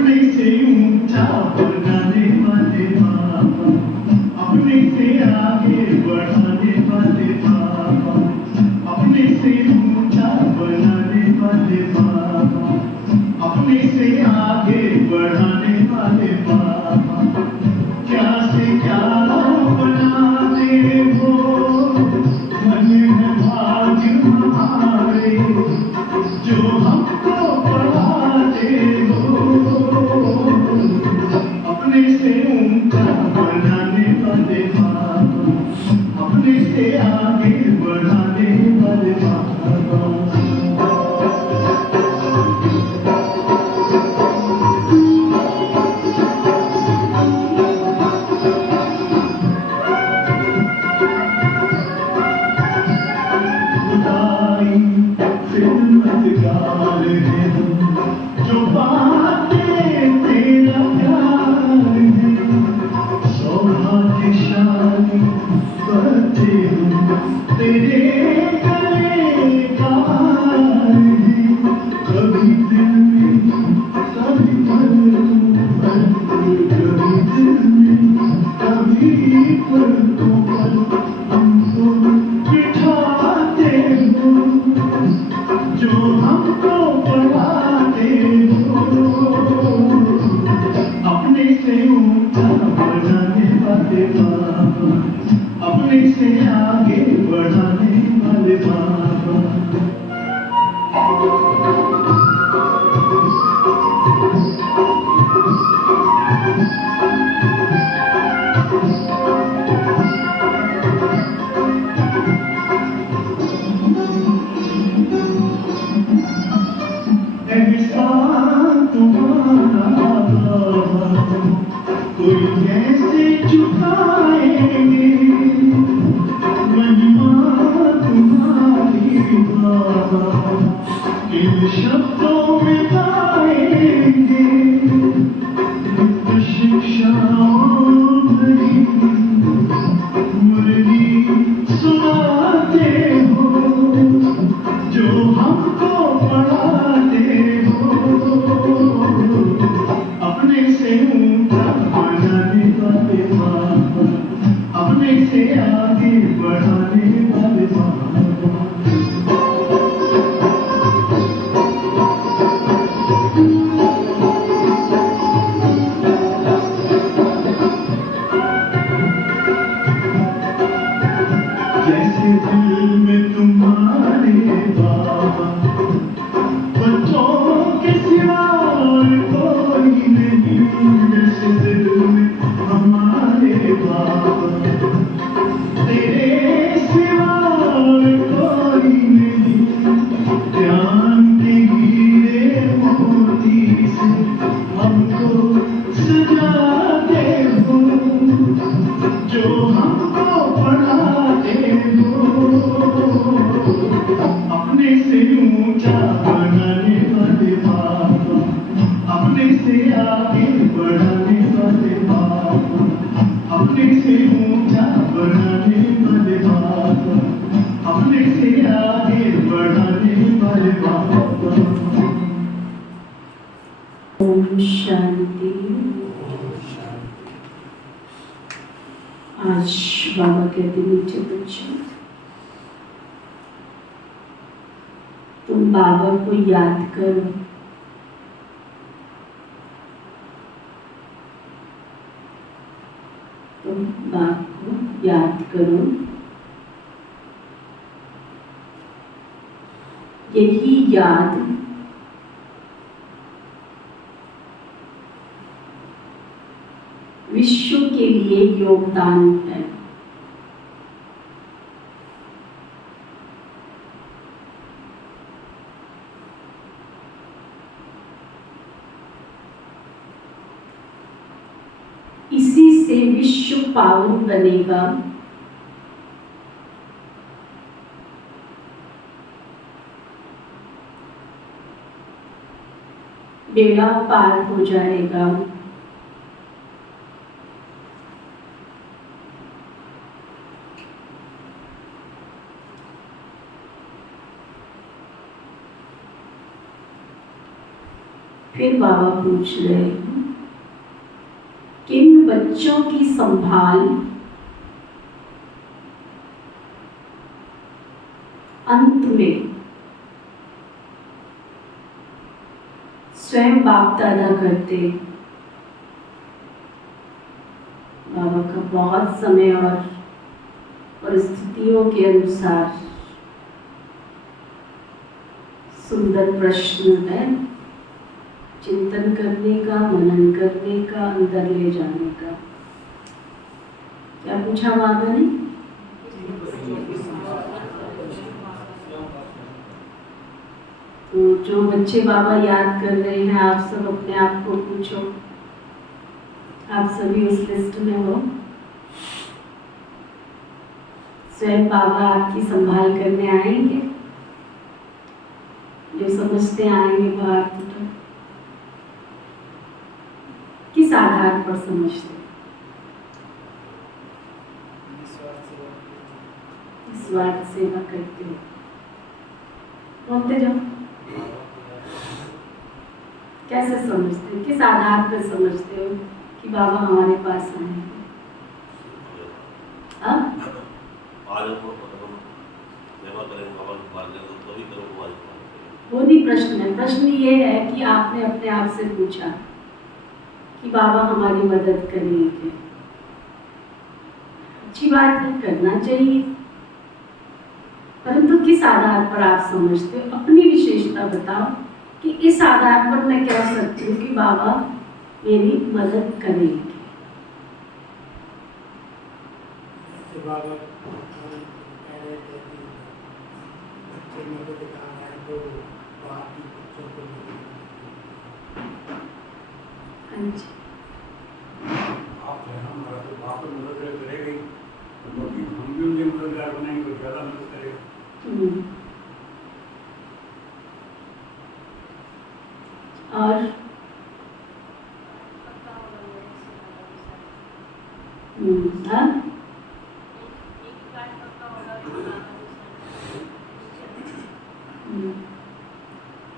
अपने से ऊंचा बनाने वाले बाबा, अपने से आगे बढ़ाने वाले बाबा, अपने से ऊंचा बनाने वाले बाबा, अपने से आगे बढ़ाने वाले बाबा, क्या से क्या बनाते हो, मन है भाग्य हमारे जो हमको पढ़ाते हो, अपने से ऊंचा बनाने वाले बाबा, अपने से आगे बढ़ाने वाले बाबा। खिदमतगार है जो बातें तेरा प्यार है, सौभाग्यशाली बच्चे हम तेरे गले का हार है, कभी दिल में कभी पलकों पर, कभी दिल में कभी पलकों पर हमको बिठाते हो, जो हमको पढ़ाते हो, अपने से ऊंचा बढ़ाने वाले बाबा, अपने से आगे बढ़ाने वाले बाबा। एहसान तुम्हारा बाबा, कोई कैसे चुकाएंगे, महिमा तुम्हारी बाबा, किन शब्दों में गाएंगे, नित्य शिक्षाओं भरी मुरली सुनाते हो, जो हमको पढ़ाते हो, अपने से ऊंचा बनाने वाले बाबा, अपने से आगे बढ़ाने वाले बाबा। जैसे दिल में तुम्हारे बाबा, बच्चों के सिवा और कोई नहीं, जैसे दिल में हमारे बाबा, तेरे सिवा और कोई नहीं, ज्ञान के हीरे मोती से हमको सजाते हो, जो हमको पढ़ाते हो, अपने से ऊंचा बनाने वाले बाबा, अपने से आगे बढ़ाने वाले बाबा, अपने से ऊंचा बनाने वाले बाबा, अपने से आगे बढ़ाने वाले बाबा। ओम शांति। आज बाबा कहते मीठे बच्चों, तुम बाबा को याद करो, तुम बाबा को याद करो, यही याद विश्व के लिए योगदान है। इसी से विश्व पावन बनेगा, बेड़ा पार हो जाएगा। फिर बाबा पूछ रहे हैं, किन बच्चों की संभाल अंत में स्वयं बाप दादा करते? बाबा का बहुत समय और परिस्थितियों के अनुसार सुंदर प्रश्न है, चिंतन करने का, मनन करने का, अंदर ले जाने का। क्या पूछा बाबा ने? तो जो बच्चे बाबा याद कर रहे हैं, आप सब अपने आप को पूछो, आप सभी उस लिस्ट में हो। स्वयं बाबा आपकी संभाल करने आएंगे? जो समझते आएंगे बाहर तो किस आधार पर समझते? निस्वार्थ सेवा करते हो। बोलते जाओ, कैसे समझते हो? किस आधार पर समझते हो कि बाबा हमारे पास आए? वो नहीं प्रश्न है। प्रश्न ये है कि आपने अपने आप से पूछा कि बाबा हमारी मदद करेंगे। अच्छी बात है, करना चाहिए, परंतु किस आधार पर आप समझते हो? अपनी विशेषता बताओ कि इस आधार पर मैं कह सकती हूँ कि बाबा मेरी मदद करेंगे। और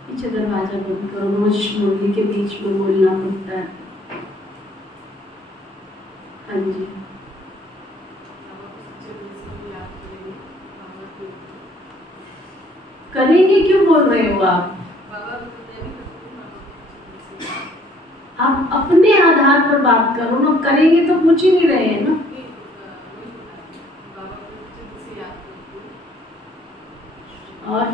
पीछे दरवाजा बंद करो, रोज मुर्गी के बीच में बोलना पड़ता है। हाँ जी, करेंगे क्यों बोल रहे हो आप? आप अपने आधार पर बात करो ना, करेंगे तो पूछ ही नहीं रहे हैं ना। और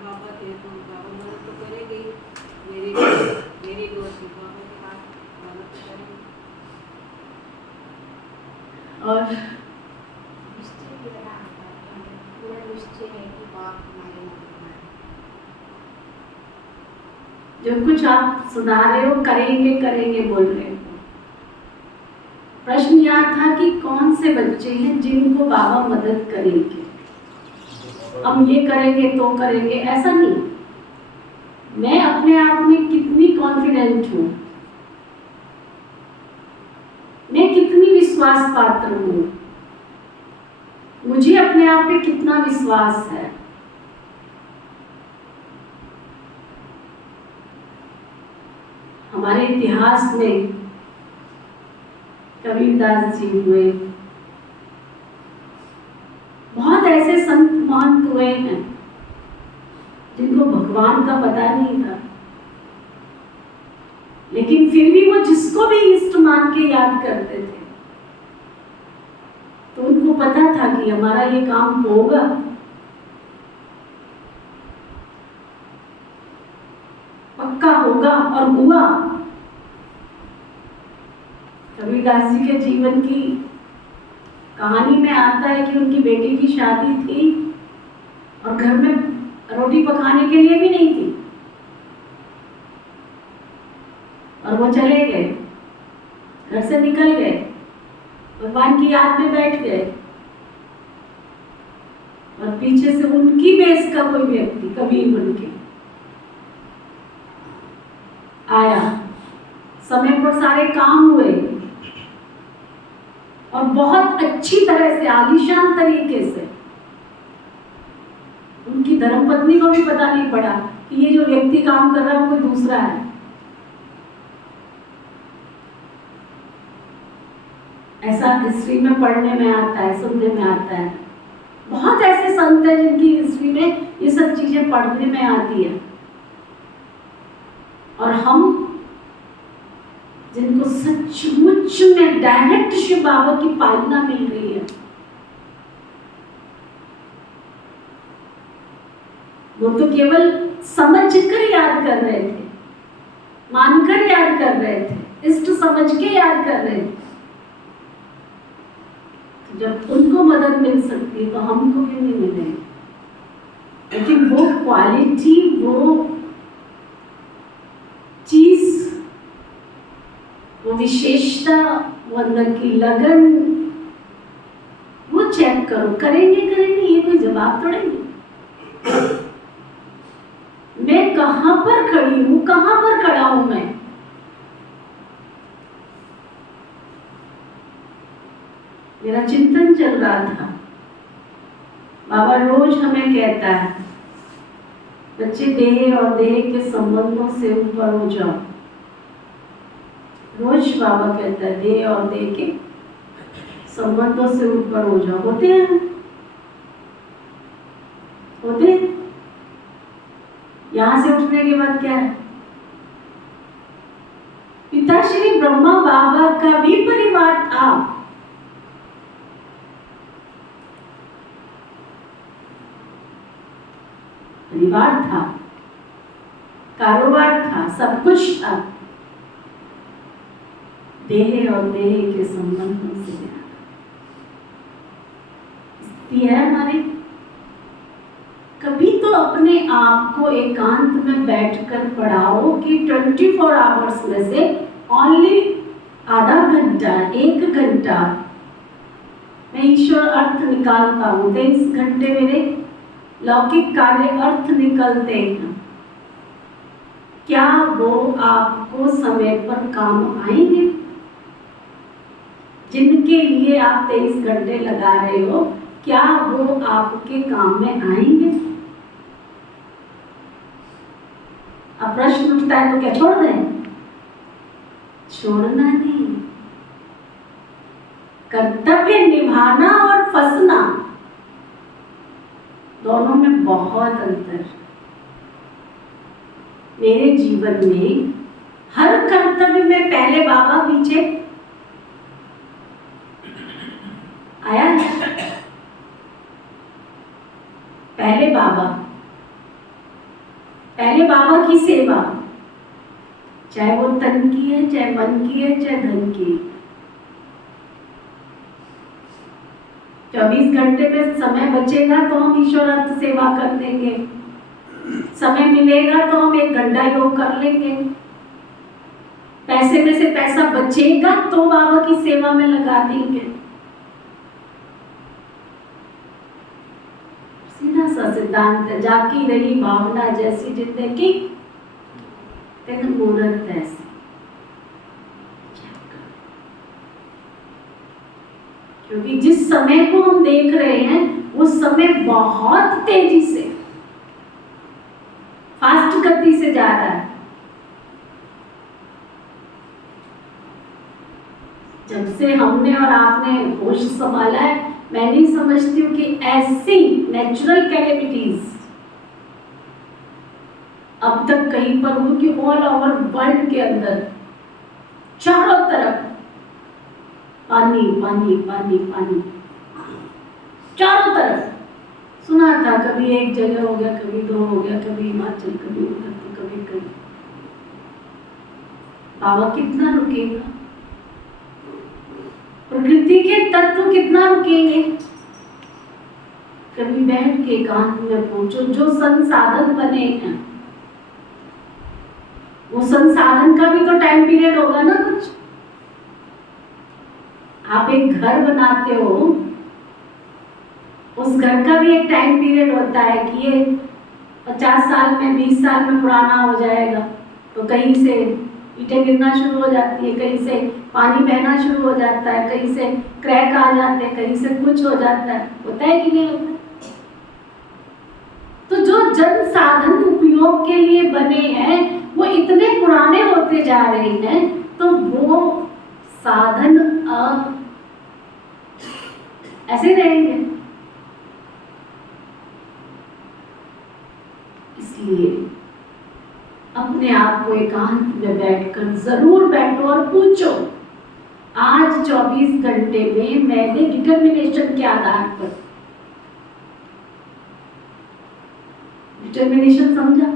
बाबा थे तो बाबा मदद तो करेंगे ही। मेरी दोस्त बाबा के पास मदद तो करेंगे। और निश्चय की तरह पूरा निश्चय है कि बाप हमारे मदद में। जो कुछ आप सुना रहे हो, करेंगे करेंगे बोल रहे हो। प्रश्न यह था कि कौन से बच्चे हैं जिनको बाबा मदद करेंगे। हम ये करेंगे तो करेंगे ऐसा नहीं। मैं अपने आप में कितनी कॉन्फिडेंट हूँ, मैं कितनी विश्वास पात्र हूँ, मुझे अपने आप पे कितना विश्वास है। हमारे इतिहास में कबीरदास जी हुए, बहुत ऐसे संत महंत हुए हैं जिनको भगवान का पता नहीं था, लेकिन फिर भी वो जिसको भी इष्ट मान के याद करते थे, तो उनको पता था कि हमारा ये काम होगा। पक्का होगा, और हुआ। कबीरदास जी के जीवन की कहानी में आता है कि उनकी बेटी की शादी थी और घर में रोटी पकाने के लिए भी नहीं थी, और वो चले गए, घर से निकल गए, भगवान की याद में बैठ गए, और पीछे से उनकी बेस का कोई व्यक्ति कबीर बन के आया। समय पर सारे काम हुए, और बहुत अच्छी तरह से आलीशान तरीके से। उनकी धर्मपत्नी को भी पता नहीं पड़ा कि ये जो व्यक्ति काम कर रहा है वो कोई दूसरा है। ऐसा हिस्ट्री में पढ़ने में आता है, सुनने में आता है। बहुत ऐसे संत हैं जिनकी हिस्ट्री में ये सब चीजें पढ़ने में आती है, और हम जिनको सचमुच में डायरेक्ट शिव बाबा की पालना मिल रही है, वो तो केवल समझकर याद कर रहे थे, मानकर याद कर रहे थे, इष्ट समझ के याद कर रहे थे। जब उनको मदद मिल सकती है तो हमको क्यों नहीं मिलेगी? लेकिन वो क्वालिटी, वो चीज, वो विशेषता, वो अंदर की लगन, वो चेक करो। करेंगे ये कोई जवाब थोड़ा नहीं। मैं कहां पर खड़ी हूं, कहां पर खड़ा हूं मैं? मेरा चिंतन चल रहा था। बाबा रोज हमें कहता है, बच्चे देह और देह के संबंधों से ऊपर हो जाओ। रोज बाबा कहता है देह और देह के संबंधों से ऊपर हो जाओ। होते हैं, होते हैं। यहां से उठने के बाद क्या है? पिता श्री ब्रह्मा बाबा का भी परिवार था। परिवार था, कारोबार था, सब कुछ था। देह और देह के संबंधों से स्थिति है हमारी। कभी तो अपने आप को एकांत में बैठकर पढ़ाओ कि 24 आवर्स में से ओनली आधा घंटा, 1 घंटा मैं ईश्वर अर्थ निकालता हूँ। 23 घंटे मेरे लौकिक कार्य अर्थ निकलते हैं। क्या वो आपको समय पर काम आएंगे? जिनके लिए आप 23 घंटे लगा रहे हो, क्या वो आपके काम में आएंगे? अब प्रश्न उठता है तो क्या छोड़ दें? छोड़ना नहीं। कर्तव्य निभाना और फंसना, दोनों में बहुत अंतर। मेरे जीवन में हर कर्तव्य में पहले बाबा, पीछे आया है। पहले बाबा की सेवा, चाहे वो तन की है, चाहे मन की है, चाहे धन की। 24 घंटे में समय बचेगा तो हम ईश्वर अर्थ सेवा कर लेंगे। समय मिलेगा तो हम 1 घंटा योग कर लेंगे। पैसे में से पैसा बचेगा तो बाबा की सेवा में लगा देंगे। सीधा सा सिद्धांत है, जाकी रही भावना जैसी जिंदगी तेन मूरत ऐसी। क्योंकि जिस समय को हम देख रहे हैं वो समय बहुत तेजी से, फास्ट गति से जा रहा है। जब से हमने और आपने होश संभाला है, मैं नहीं समझती हूँ कि ऐसी नेचुरल कैलेमिटीज अब तक कहीं पर हुई कि ऑल ओवर वर्ल्ड के अंदर चारों तरफ पानी पानी पानी पानी, चारों तरफ। सुना था कभी एक जगह हो गया, कभी 2 हो गया, कभी हिमाचल, कभी उधर, तो कभी कहीं। बाबा कितना रुकेगा? प्रकृति के तत्व कितना रुकेंगे? कभी बैठ के एकांत में पूछो। जो संसाधन बने हैं, वो संसाधन का भी तो टाइम पीरियड होगा ना कुछ। आप एक घर बनाते हो, उस घर का भी एक टाइम पीरियड होता है कि ये 50 साल में, 20 साल में पुराना हो जाएगा, तो कहीं से ईंटें गिरना शुरू हो जाती है, कहीं से पानी बहना शुरू हो जाता है, कहीं से क्रैक आ जाते हैं, कहीं से कुछ हो जाता है। होता है कि नहीं होता? तो जो जन साधन उपयोग के लिए बने हैं वो इतने पुराने होते जा रहे हैं, तो वो साधन ऐसे रहेंगे। इसलिए अपने आप को एकांत में बैठकर जरूर बैठो और पूछो, आज 24 घंटे में मैंने डिटर्मिनेशन के आधार पर, डिटर्मिनेशन समझा,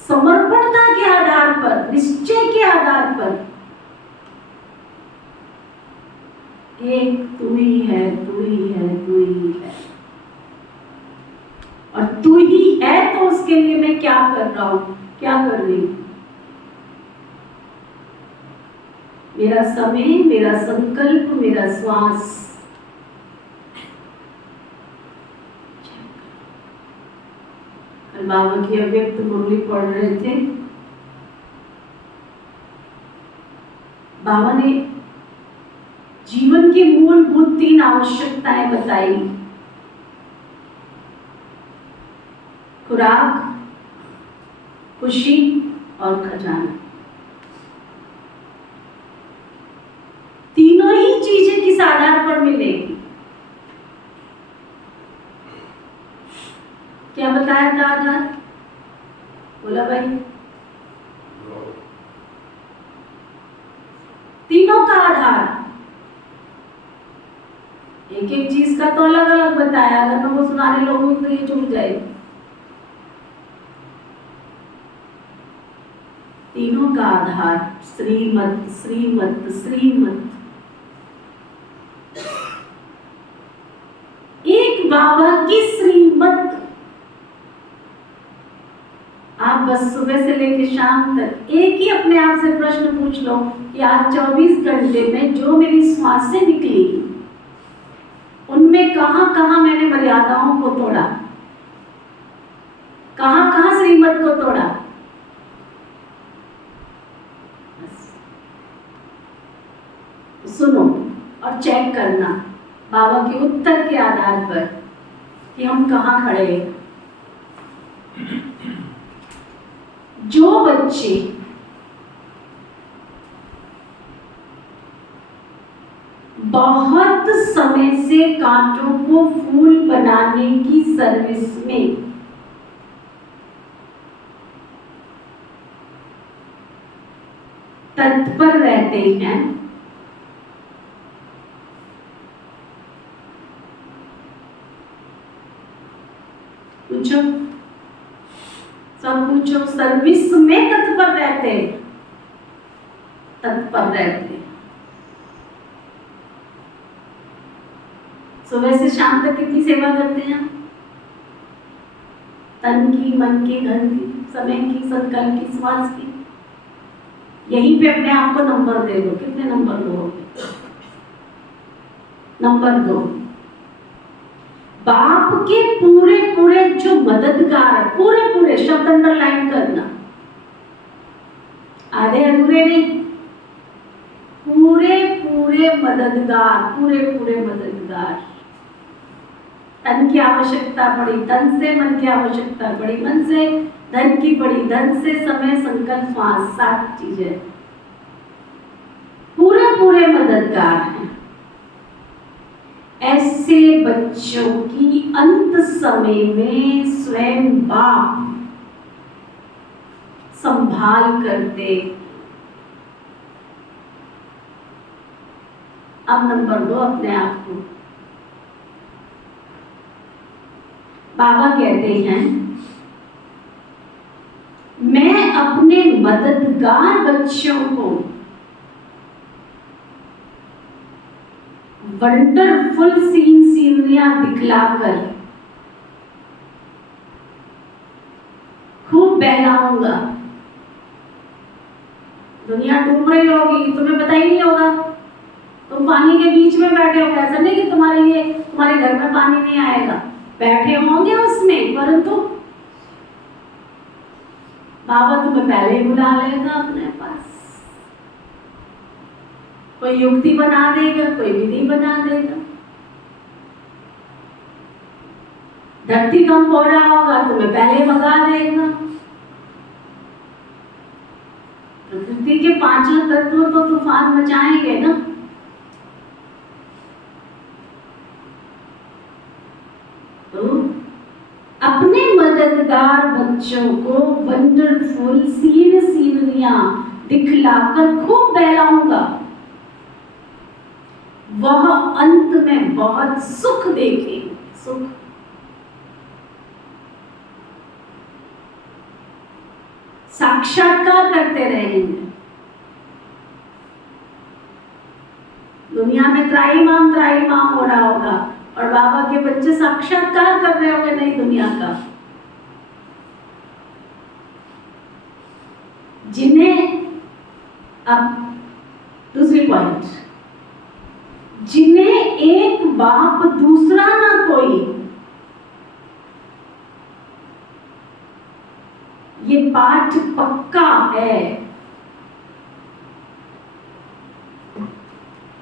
समर्पणता के आधार पर, निश्चय के आधार पर, एक तू ही है, तू ही है, तू ही है, और तू ही है तो उसके लिए मैं क्या कर रहा हूं, क्या कर रही हूं? मेरा समय, मेरा संकल्प, मेरा श्वास, कल बाबा की अव्यक्त मुरली पढ़ रहे थे। बाबा ने जीवन की मूलभूत 3 आवश्यकताएं बताई, खुराक, खुशी और खजाना। तीनों ही चीजें किस आधार पर मिलेगी? क्या बताया था आधार? बोला भाई, तीनों का आधार। एक एक चीज का तो अलग अलग बताया, अगर मैं वो सुनाने लगूंगी तो ये छूट जाएगी। तीनों का आधार श्रीमत, श्रीमत, श्रीमत। एक बाबा की श्रीमत। आप बस सुबह से लेकर शाम तक एक ही अपने आप से प्रश्न पूछ लो कि आज 24 घंटे में जो मेरी श्वासें निकली, उनमें कहां कहां मैंने मर्यादाओं को तोड़ा, कहां कहां श्रीमत को तोड़ा। सुनो और चेक करना बाबा के उत्तर के आधार पर कि हम कहां खड़े हैं। जो बच्चे बहुत समय से कांटों को फूल बनाने की सर्विस में तत्पर रहते हैं, पूछो, सब पूछो, सर्विस में तत्पर रहते हैं, तत्पर रहते हैं। सुबह से शाम तक कितनी सेवा करते हैं? तन की, मन की, धन की, समय की, संकल्प की, श्वास की। यहीं पे अपने आप को नंबर दे दो। कितने नंबर दोगे? नंबर 2। बाप के पूरे पूरे जो मददगार है, पूरे पूरे शब्द अंडरलाइन करना, आधे अधूरे नहीं, पूरे पूरे मददगार, पूरे पूरे मददगार। तन की आवश्यकता पड़ी, तन से मन की आवश्यकता पड़ी, मन से धन की पड़ी, धन से समय, संकल्प, श्वास, 7 चीजें, पूरे पूरे मददगार हैं। ऐसे बच्चों की अंत समय में स्वयं बाप संभाल करते। अब नंबर 2 अपने आप को। बाबा कहते हैं, मैं अपने मददगार बच्चों को वंडरफुल सीनरियां दिखलाकर खूब बहलाऊंगा। दुनिया डूब रही होगी, तुम्हें पता ही नहीं होगा, तुम पानी के बीच में बैठे हो। ऐसा नहीं कि तुम्हारे लिए तुम्हारे घर में पानी नहीं आएगा, बैठे होंगे उसमें, परंतु बाबा तुम्हें पहले ही बुला लेगा अपने पास। कोई युक्ति बना देगा, कोई विधि बना देगा। धरती कंप हो रहा होगा, तुम्हें पहले भगा देगा। प्रकृति के पांचों तत्व तो तूफान मचाएंगे ना। तो अपने मददगार बच्चों को वंडरफुल सीनरियां दिखलाकर खूब बहलाऊंगा। वह अंत में बहुत सुख देखेंगे। सुख, साक्षात्कार करते रहेंगे। दुनिया में त्राईमाम हो रहा होगा और बाबा के बच्चे साक्षात्कार कर रहे होंगे नई दुनिया का। जिन्हें, अब दूसरी पॉइंट, जिन्हें एक बाप दूसरा ना कोई, ये पाठ पक्का है।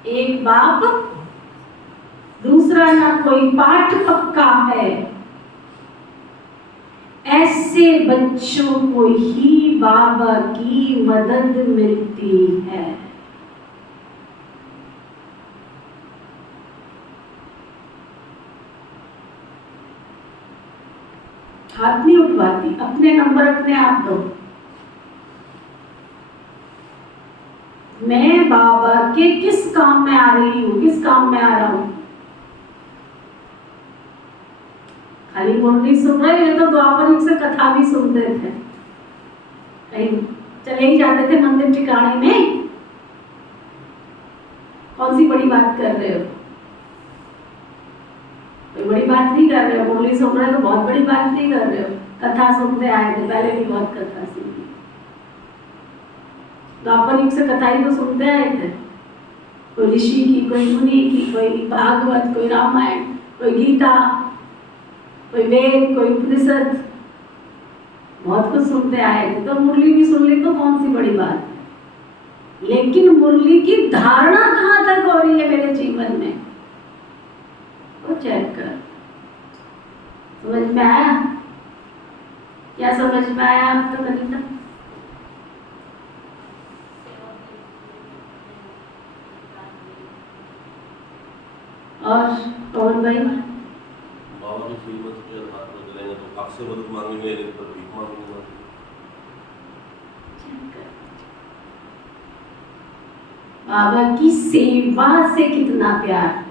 एक बाप दूसरा ना कोई, पाठ पक्का है। ऐसे बच्चों को ही बाबा की मदद मिलती है। हाथ नहीं उठवाती, अपने नंबर अपने आप दो। मैं बाबा के किस काम में आ रही हूँ, किस काम में आ रहा हूँ? खाली मुरली सुन रहे हैं तो द्वापर युग से कथा भी सुनते थे, कहीं चले ही जाते थे मंदिर ठिकाने में। कौन सी बड़ी बात कर रहे हो? कोई बड़ी बात नहीं कर रहे हो। मुरली सुन रहे हो तो बहुत बड़ी बात नहीं कर रहे हो। कथा सुनते आए थे, पहले भी बहुत कथा सुनी। द्वापर युग से कथा ही तो सुनते आए थे। कोई ऋषि की, कोई मुनि की, कोई भागवत, कोई रामायण, कोई गीता, कोई वेद, कोई उपनिषद, बहुत कुछ सुनते आए थे। तो मुरली भी सुन ली तो कौन सी बड़ी बात है। लेकिन मुरली की धारणा कहाँ तक हो रही है मेरे जीवन में, वो चेक कर। समझ में आया? क्या समझ में आया आपको कनिका? और पवन भाई, बाबा की श्रीमत के हाथ में चलेंगे तो आपसे मदद मांगेंगे, लेकिन पर भीख मांगेंगे। बाबा की सेवा से कितना प्यार,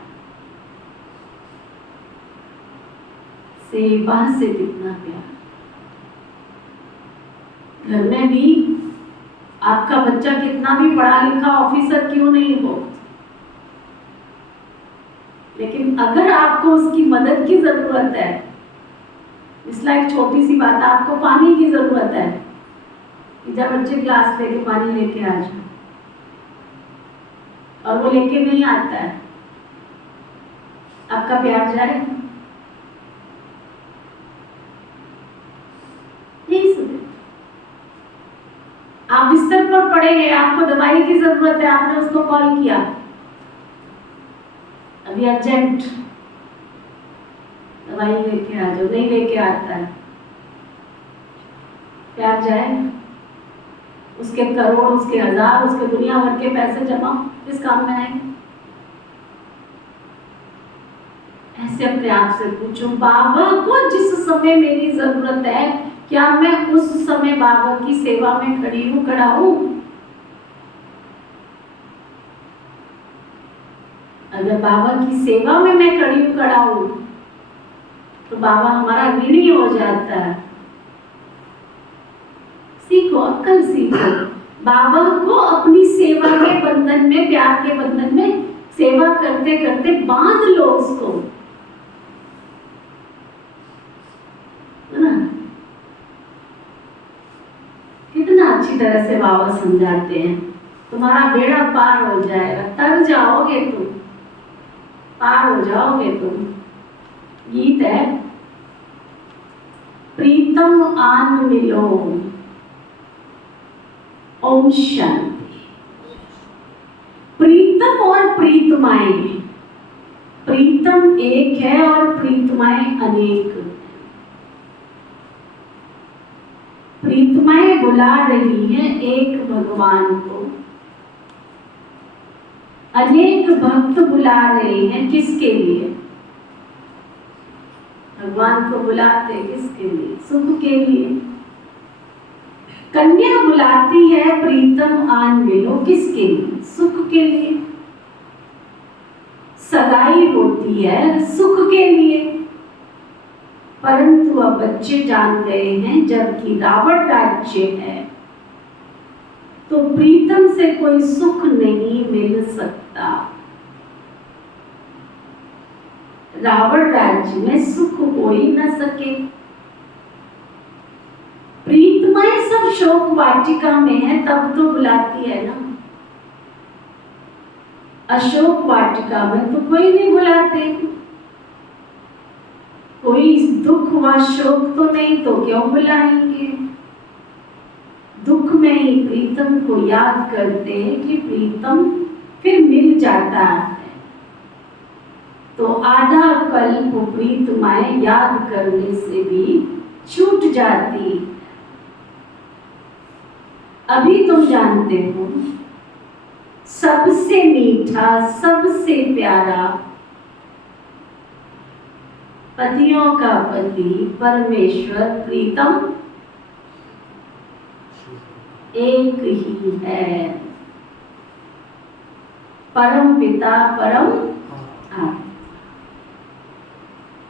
सेवा से कितना प्यार। घर में भी आपका बच्चा कितना भी पढ़ा लिखा ऑफिसर क्यों नहीं हो, लेकिन अगर आपको उसकी मदद की जरूरत है, इसलिए एक छोटी सी बात, आपको पानी की जरूरत है, जब बच्चे ग्लास लेके पानी लेके आ जाए और वो लेके नहीं आता है, आपका प्यार जाए? नहीं सुने। आप बिस्तर पर पड़े हैं, आपको दवाई की जरूरत है, आपने उसको कॉल किया, अभी अर्जेंट दवाई लेके आ जाओ, नहीं लेके आता है, प्यार जाए? उसके करोड़, उसके हजार, उसके दुनिया भर के पैसे जमा किस काम में आएंगे? ऐसे अपने आप से पूछो, बाबा को जिस समय मेरी जरूरत है, क्या मैं उस समय बाबा की सेवा में खड़ी हूं, खड़ा हूं? अगर बाबा की सेवा में मैं खड़ी हूं, खड़ा हूं, तो बाबा हमारा ऋणी हो जाता है। सीखो, अक्ल सीखो। बाबा को अपनी सेवा के बंधन में, प्यार के बंधन में सेवा करते करते बांध लो उसको, है ना? कितना अच्छी तरह से बाबा समझाते हैं, तुम्हारा बेड़ा पार हो जाएगा, तर जाओगे तुम, पार हो जाओगे तुम। गीत है, प्रीतम आन मिलो, ओम शांति। प्रीतम और प्रीतमाएं, प्रीतम एक है और प्रीतमाएं अनेक। प्रीतमाएं बुला रही हैं एक भगवान को, अनेक भक्त बुला रहे हैं किसके लिए? भगवान को बुलाते किसके लिए? सुख के लिए। कन्या बुलाती है प्रीतम आन मिलो किसके लिए? सुख के लिए। सगाई होती है सुख के लिए। परंतु अब बच्चे जान गए हैं जबकि रावण राज्य है तो प्रीतम से कोई सुख नहीं मिल सकता। रावण राज्य में सुख हो ही न सके। प्रीतमाएं सब शोक वाटिका में है तब तो बुलाती है ना। अशोक वाटिका में तो कोई नहीं बुलाते। कोई दुख व शोक तो नहीं तो क्यों बुलाएंगे? दुख में ही प्रीतम को याद करते हैं कि प्रीतम फिर मिल जाता है तो आधा कल्प प्रीतमाएं याद करने से भी छूट जाती। अभी तुम जानते हो सबसे मीठा सबसे प्यारा पतियों का पति परमेश्वर प्रीतम एक ही है, परम पिता परम आत्मा।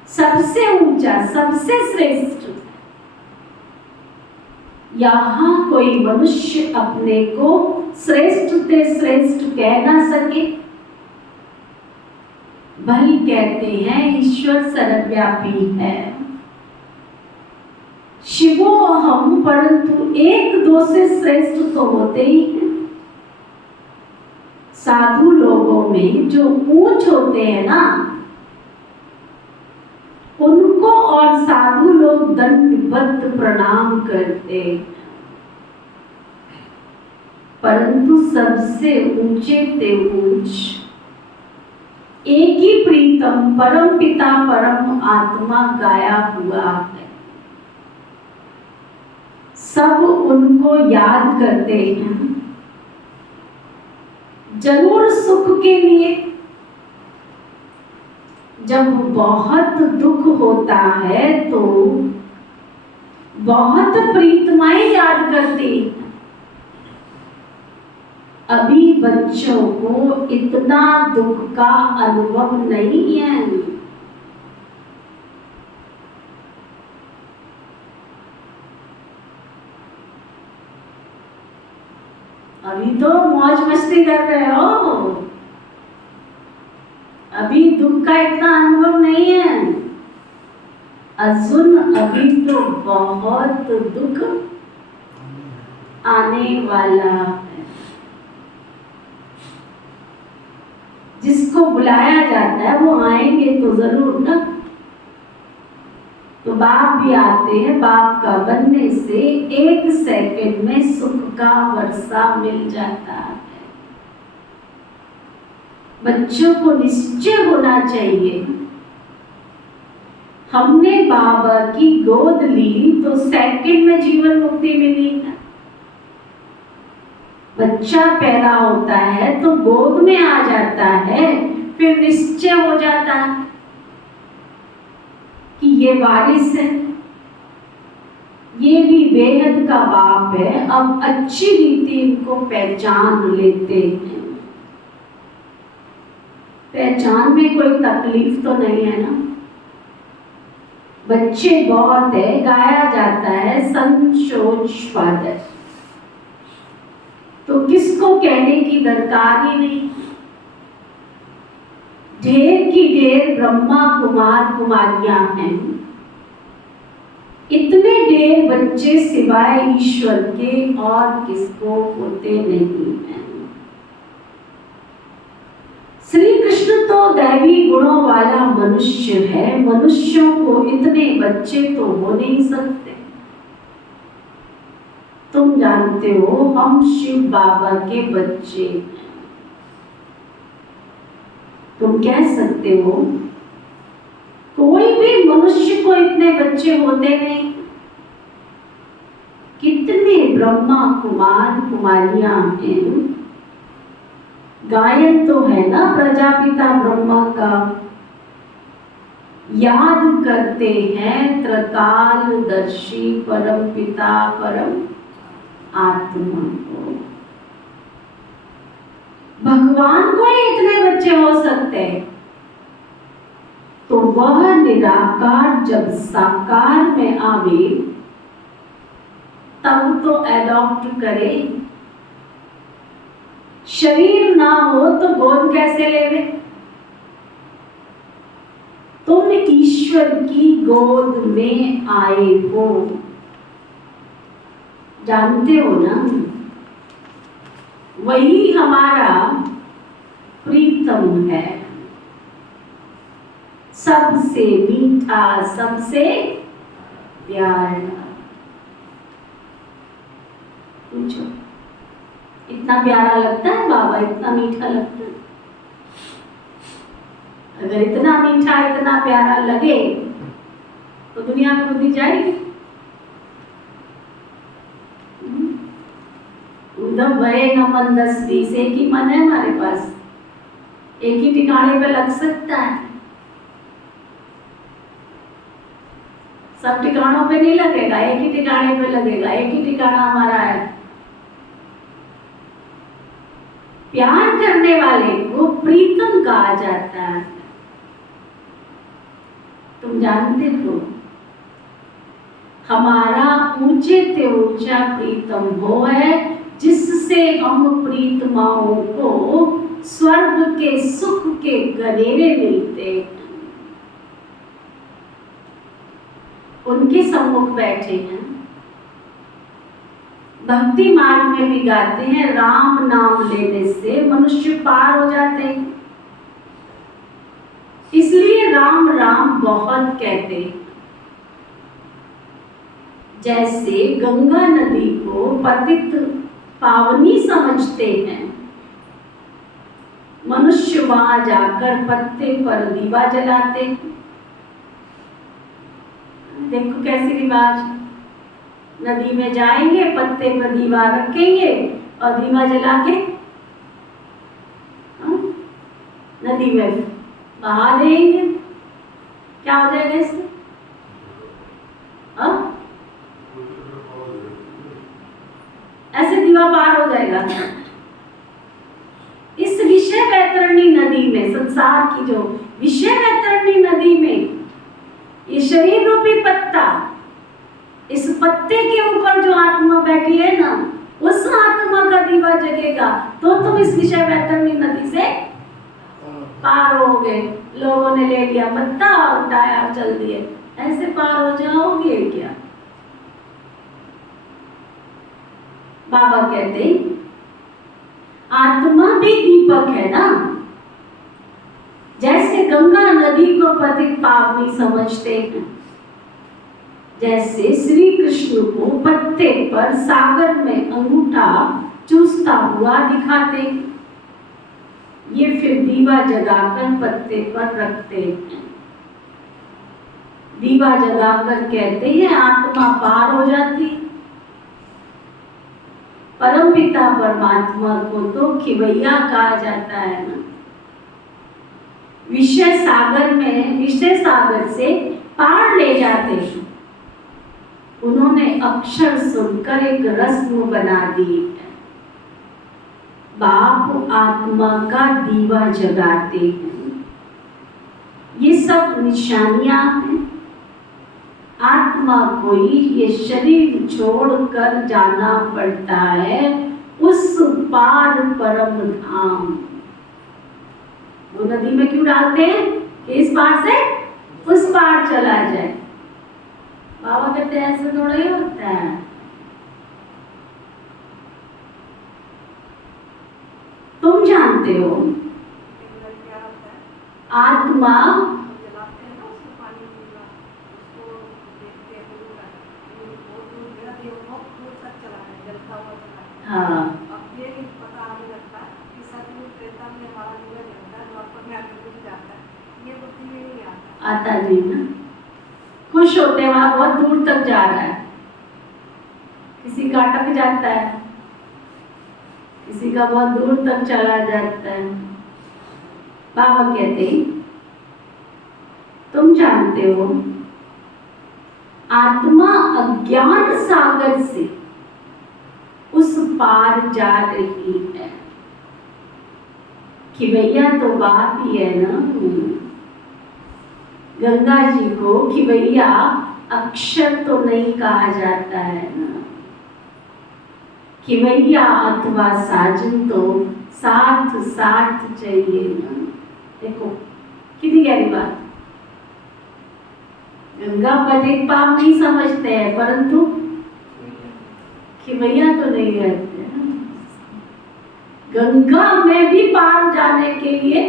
सबसे ऊंचा सबसे श्रेष्ठ। यहाँ कोई मनुष्य अपने को श्रेष्ठ से श्रेष्ठ कह ना सके। भले कहते हैं ईश्वर सर्वव्यापी है, शिवो हम, परंतु एक दो से श्रेष्ठ तो होते ही हैं। साधु लोगों में जो ऊंच होते हैं ना उनको और साधु लोग दंडवत प्रणाम करते, परंतु सबसे ऊंचे ते ऊंच एक ही प्रीतम परम पिता परम आत्मा गाया हुआ है। सब उनको याद करते हैं जरूर सुख के लिए। जब बहुत दुख होता है तो बहुत प्रीतमाएं याद करती हैं। अभी बच्चों को इतना दुख का अनुभव नहीं है। अभी तो मौज मस्ती कर रहे हो, अभी दुख का इतना अनुभव नहीं है। अजुन अभी तो बहुत दुख आने वाला है। जिसको बुलाया जाता है वो आएंगे तो जरूर ना। तो बाप भी आते हैं, बाप का बनने से एक सेकंड में सुख का वर्षा मिल जाता है। बच्चों को निश्चय होना चाहिए हमने बाबा की गोद ली तो सेकंड में जीवन मुक्ति मिली है। बच्चा पैदा होता है तो गोद में आ जाता है, फिर निश्चय हो जाता है कि ये वारिस है, ये भी बेहद का बाप है। अब अच्छी रीति इनको पहचान लेते हैं। पहचान में कोई तकलीफ तो नहीं है ना। बच्चे बहुत है, गाया जाता है संतोष फादर, तो किसको कहने की दरकार ही नहीं। ढेर की ढेर ब्रह्मा कुमार कुमारियां हैं, इतने ढेर बच्चे सिवाय ईश्वर के और किसको होते नहीं हैं। श्री कृष्ण तो दैवी गुणों वाला मनुष्य है, मनुष्यों को इतने बच्चे तो हो नहीं सकते। तुम जानते जानते हो हम शिव बाबा के बच्चे हैं। तुम कह सकते हो कोई भी मनुष्य को इतने बच्चे होते नहीं। कितने ब्रह्मा कुमार कुमारियां हैं। गायन तो है ना प्रजापिता ब्रह्मा का, याद करते हैं त्रकालदर्शी परम पिता परम आत्मा को। भगवान को ही इतने बच्चे हो सकते हैं, तो वह निराकार जब साकार में आवे तब तो एडॉप्ट करे। शरीर ना हो तो गोद कैसे लेवे? तुम ईश्वर की गोद में आए हो, जानते हो ना? वही हमारा प्रीतम है, सबसे मीठा, सबसे प्यारा। पूछो, इतना प्यारा लगता है बाबा? इतना मीठा लगता है? अगर इतना मीठा इतना प्यारा लगे तो दुनिया में बुद्धि जाएगी। उद्धव भय न मन 10-20, एक ही मन है हमारे पास, एक ही ठिकाने पे लग सकता है। सब ठिकानों पे नहीं लगेगा, एक ही ठिकाने पे लगेगा। एक ही ठिकाना हमारा है। प्यार करने वाले को प्रीतम कहा जाता है। तुम जानते हो हमारा ऊंचे से ऊंचा प्रीतम वो है जिससे हम प्रीतमाओं को स्वर्ग के सुख के गनेरे मिलते हैं। उनके सम्मुख बैठे हैं। भक्ति मार्ग में भी गाते हैं, राम नाम लेने से मनुष्य पार हो जाते हैं। इसलिए राम राम बहुत कहते हैं। जैसे गंगा नदी को पतित पावनी समझते हैं, मनुष्य वहां जाकर पत्ते पर दीवा जलाते हैं। देखो कैसी रिवाज, नदी में जाएंगे, पत्ते पर दीवा रखेंगे और दीवा जला के नदी में बहा देंगे। क्या हो जाएगा इससे? ऐसे दीवा पार हो जाएगा। इस विषय वैतरणी नदी में, संसार की जो विषय वैतरणी नदी में, ये शरीर रूपी पत्ता, इस पत्ते के ऊपर जो आत्मा बैठी है ना, उस आत्मा का दीवा जगेगा तो तुम इस विषय वैतरणी नदी से पार हो गए। लोगों ने ले लिया पत्ता और उठाया और चल दिए, ऐसे पार हो जाओगे क्या? बाबा कहते आत्मा भी दीपक है ना। जैसे गंगा नदी को पतित पावनी समझते हैं, जैसे श्री कृष्ण को पत्ते पर सागर में अंगूठा चूसता हुआ दिखाते, ये फिर दीवा जगाकर पत्ते पर रखते हैं। दीवा जगाकर कहते हैं आत्मा पार हो जाती। परमपिता परमात्मा को तो खिवैया कहा जाता है ना। विषय सागर में, विषय सागर से पार ले जाते हैं। उन्होंने अक्षर सुनकर एक रस्म बना दी है। बाप आत्मा का दीवा जगाते हैं। ये सब निशानियां हैं। आत्मा को ही ये शरीर छोड़कर जाना पड़ता है उस पार परम धाम। वो नदी में क्यों डालते हैं कि इस पार से उस पार चला जाए। बाबा कहते हैं ऐसे थोड़ा ही होता है। तुम जानते हो आत्मा आता नहीं ना। खुश होते हैं, वहां बहुत दूर तक जा रहा है, किसी का अटक जाता है, किसी का बहुत दूर तक चला जाता है। बाबा कहते हैं तुम जानते हो आत्मा अज्ञान सागर से उस पार जा रही है। खिवैया तो बाप ही है ना। गंगा जी को खिवैया अक्षर तो नहीं कहा जाता है ना। खिवैया अथवा साजन तो साथ साथ चाहिए ना। देखो कितनी गहरी बात। गंगा पतित पाप नहीं समझते हैं, परंतु खिवैया तो नहीं रहते हैं। गंगा में भी पार जाने के लिए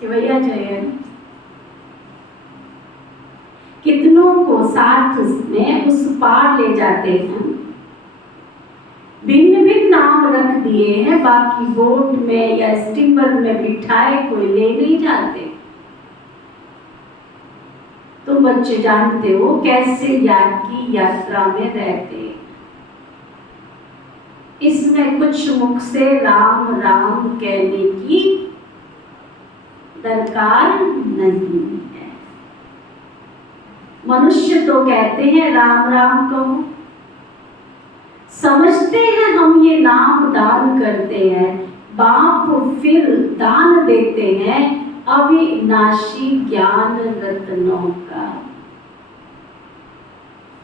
खिवैया चाहिए। कितनों को साथ में उस पार ले जाते हैं। भिन्न भिन्न नाम रख दिए हैं, बाकी बोट में या स्टीमर में बिठाए कोई ले नहीं जाते। तुम बच्चे जानते हो कैसे याद की यात्रा में रहते। इसमें कुछ मुख से राम राम कहने की दरकार नहीं है। मनुष्य तो कहते हैं राम राम कहो, समझते हैं हम ये नाम दान करते हैं। बाप फिर दान देते हैं अविनाशी ज्ञान रत्नों का।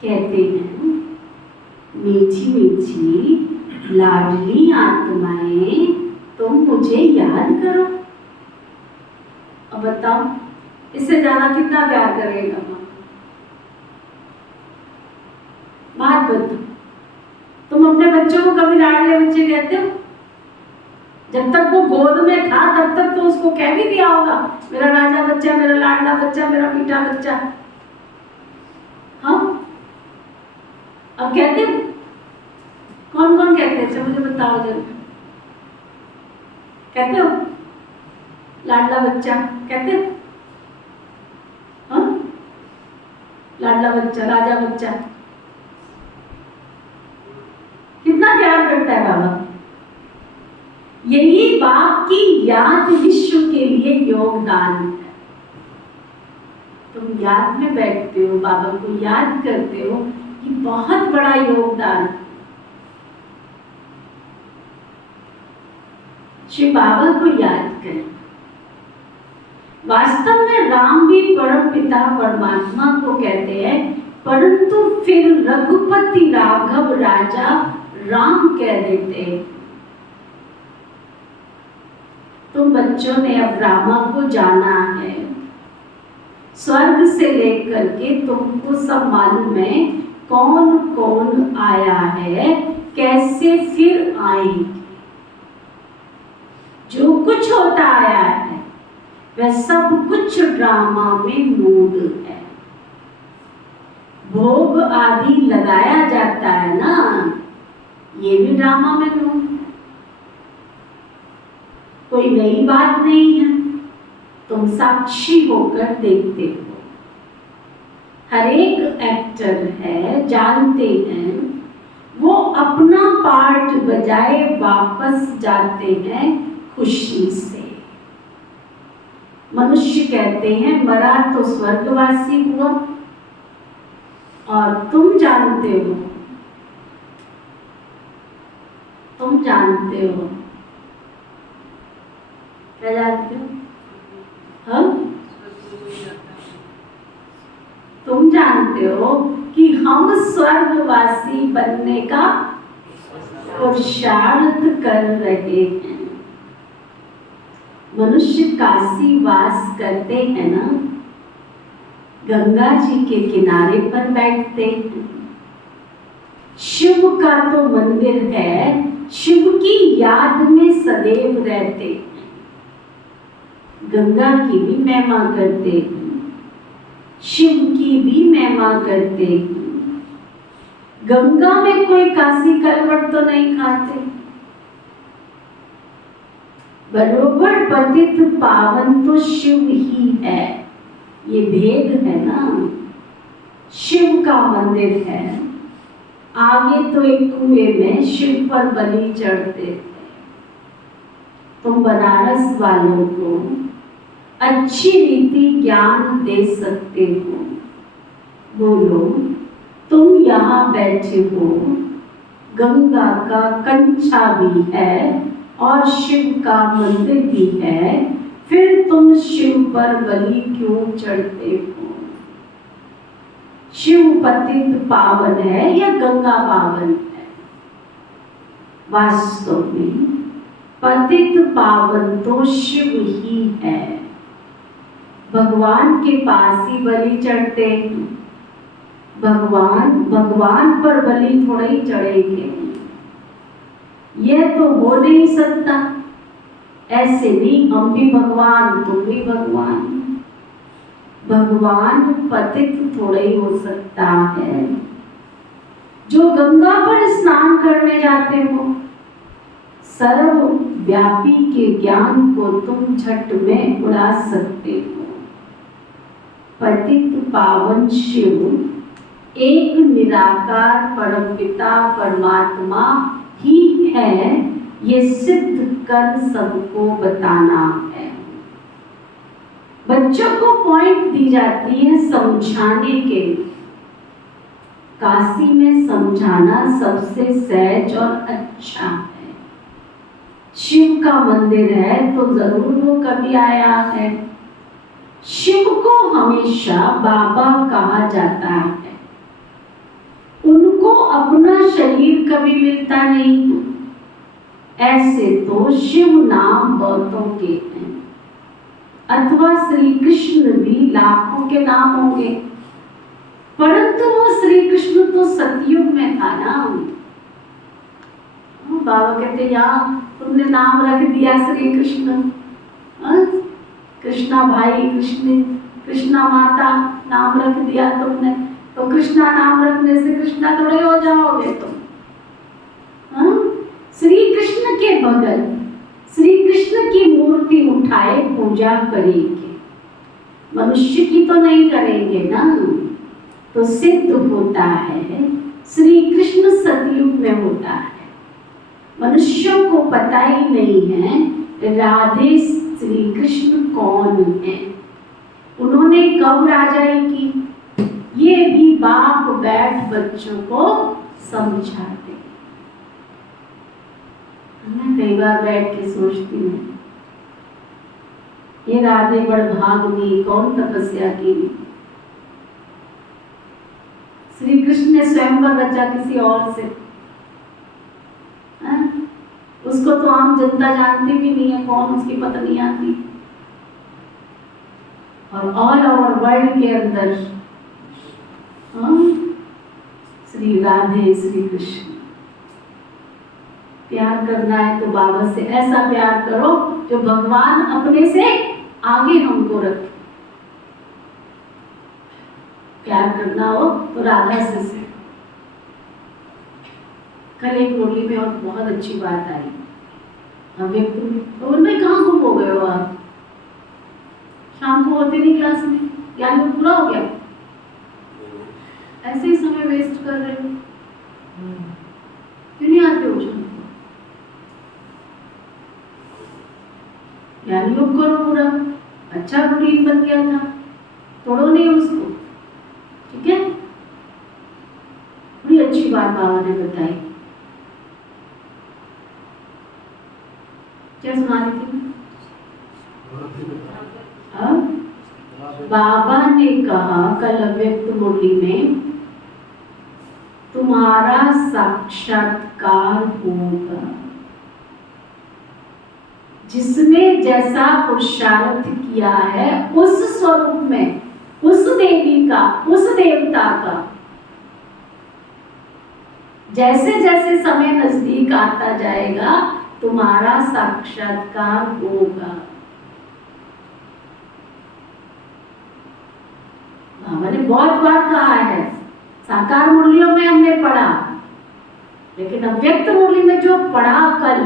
कहते हैं मीठी मीठी लाडली आत्माएं तुम मुझे याद करो। अब बताओ इससे ज्यादा कितना प्यार करेगा बात बताओ। तुम अपने बच्चों को कभी लाडले बच्चे कहते हो? जब तक वो गोद में था तब तक तो उसको कह भी दिया होगा मेरा राजा बच्चा, मेरा लाडला बच्चा, मेरा मीठा बच्चा। हाँ अब कहते हो? कौन कौन कहते हैं? अच्छा मुझे बताओ जरा। कहते हो लाडला बच्चा? कहते हो? हाँ लाडला बच्चा, राजा बच्चा। कितना प्यार करता है बाबा। यही बाप की याद विश्व के लिए योगदान है। तुम याद में बैठते हो, बाबा को याद करते हो, ये बहुत बड़ा योगदान है। श्री बाबा को याद करें। वास्तव में राम भी परम पिता परमात्मा को कहते हैं, परंतु फिर रघुपति राघव राजा राम कह देते हैं। तुम बच्चों ने अब रामा को जाना है। स्वर्ग से लेकर के तुमको सब मालूम है कौन कौन आया है, कैसे फिर आएंगे। जो कुछ होता आया है वह सब कुछ ड्रामा में मूड है। भोग आदि लगाया जाता है ना, ये भी ड्रामा में मूड है। कोई नई बात नहीं है, तुम साक्षी होकर देखते हो। हर एक एक्टर है, जानते हैं, वो अपना पार्ट बजाए वापस जाते हैं खुशी से। मनुष्य कहते हैं मरा तो स्वर्गवासी हुआ, और तुम जानते हो क्या जानते हो? हाँ तुम जानते हो कि हम स्वर्गवासी बनने का पुरुषार्थ कर रहे हैं। मनुष्य काशी वास करते हैं ना, गंगा जी के किनारे पर बैठते हैं। शिव का तो मंदिर है, शिव की याद में सदैव रहते हैं। गंगा की भी महिमा करते हैं, शिव की भी महिमा करते हैं। गंगा में कोई काशी कलवट तो नहीं खाते। बरोबर पतित पावन तो शिव ही है। ये भेद है ना। शिव का मंदिर है, आगे तो एक कुएं में शिव पर बलि चढ़ते थे। तुम बनारस वालों को अच्छी रीति ज्ञान दे सकते हो। बोलो, तुम यहाँ बैठे हो, गंगा का कंछा भी है और शिव का मंदिर भी है, फिर तुम शिव पर बलि क्यों चढ़ते हो? शिव पतित पावन है या गंगा पावन है? वास्तव में पतित पावन तो शिव ही है। भगवान के पास ही बलि चढ़ते हैं। भगवान पर बलि थोड़ा ही चढ़ेंगे, यह तो हो नहीं सकता। ऐसे नहीं, हम भी भगवान तुम भी भगवान। भगवान पतित थोड़ा ही हो सकता है। जो गंगा पर स्नान करने जाते हो, सर्वव्यापी के ज्ञान को तुम झट में उड़ा सकते हो। पतित पावन शिव एक निराकार परमपिता परमात्मा ही है, ये सिद्ध कर सबको बताना है। बच्चों को पॉइंट दी जाती है समझाने के लिए। काशी में समझाना सबसे सहज और अच्छा है। शिव का मंदिर है तो जरूर वो कभी आया है। शिव को हमेशा बाबा कहा जाता है। उनको अपना शरीर कभी मिलता नहीं। ऐसे तो शिव नाम बहुतों के हैं, अथवा श्री कृष्ण भी लाखों के नाम होंगे, परंतु वो श्री कृष्ण तो सतयुग में था ना। बाबा कहते यहाँ तुमने नाम रख दिया श्री कृष्ण, कृष्णा भाई, कृष्णा माता नाम रख दिया तुमने, तो कृष्णा नाम रखने से कृष्णा थोड़े हो जाओगे तुम। श्री कृष्ण के बगल श्री कृष्ण की मूर्ति उठाए पूजा करेंगे, मनुष्य की तो नहीं करेंगे ना। तो सिद्ध होता है श्री कृष्ण सतयुग में होता है। मनुष्यों को पता ही नहीं है राधे श्री कृष्ण कौन है, उन्होंने कब राजाई की, ये भी बाप बैठ बच्चों को समझाते। मैं कई बार बैठ के सोचती हूँ, ये राधे बड़भाग्नी कौन तपस्या की। श्री कृष्ण ने स्वयंवर रचा किसी और से, उसको तो आम जनता जानती भी नहीं है कौन उसकी पत्नी आती। और ऑल ओवर वर्ल्ड के अंदर श्री राधे श्री कृष्ण। प्यार करना है तो बाबा से ऐसा प्यार करो जो भगवान अपने से आगे हमको रखे। प्यार करना हो तो राधा से। कल एक मुरली में और बहुत अच्छी बात आई। उनमें कहाँ गुम हो गए हो आप? शाम को होते नहीं क्लास में, ज्ञान में पूरा हो गया, ऐसे ही समय वेस्ट कर रहे हो। क्यों नहीं आते हो? ज्ञान योग करो पूरा, अच्छा रूटीन बन गया था, तोड़ो नहीं उसको। ठीक है, बड़ी अच्छी बात बाबा ने बताई। क्या सुना रही थी? बाबा ने कहा कल अव्यक्त मुरली में, तुम्हारा साक्षात्कार होगा। जिसने जैसा पुरुषार्थ किया है उस स्वरूप में, उस देवी का, उस देवता का, जैसे जैसे समय नजदीक आता जाएगा तुम्हारा साक्षात्कार होगा। बाबा ने बहुत बार कहा है, साकार मुरलियों में हमने पढ़ा, लेकिन अव्यक्त मुरली में जो पढ़ा कल,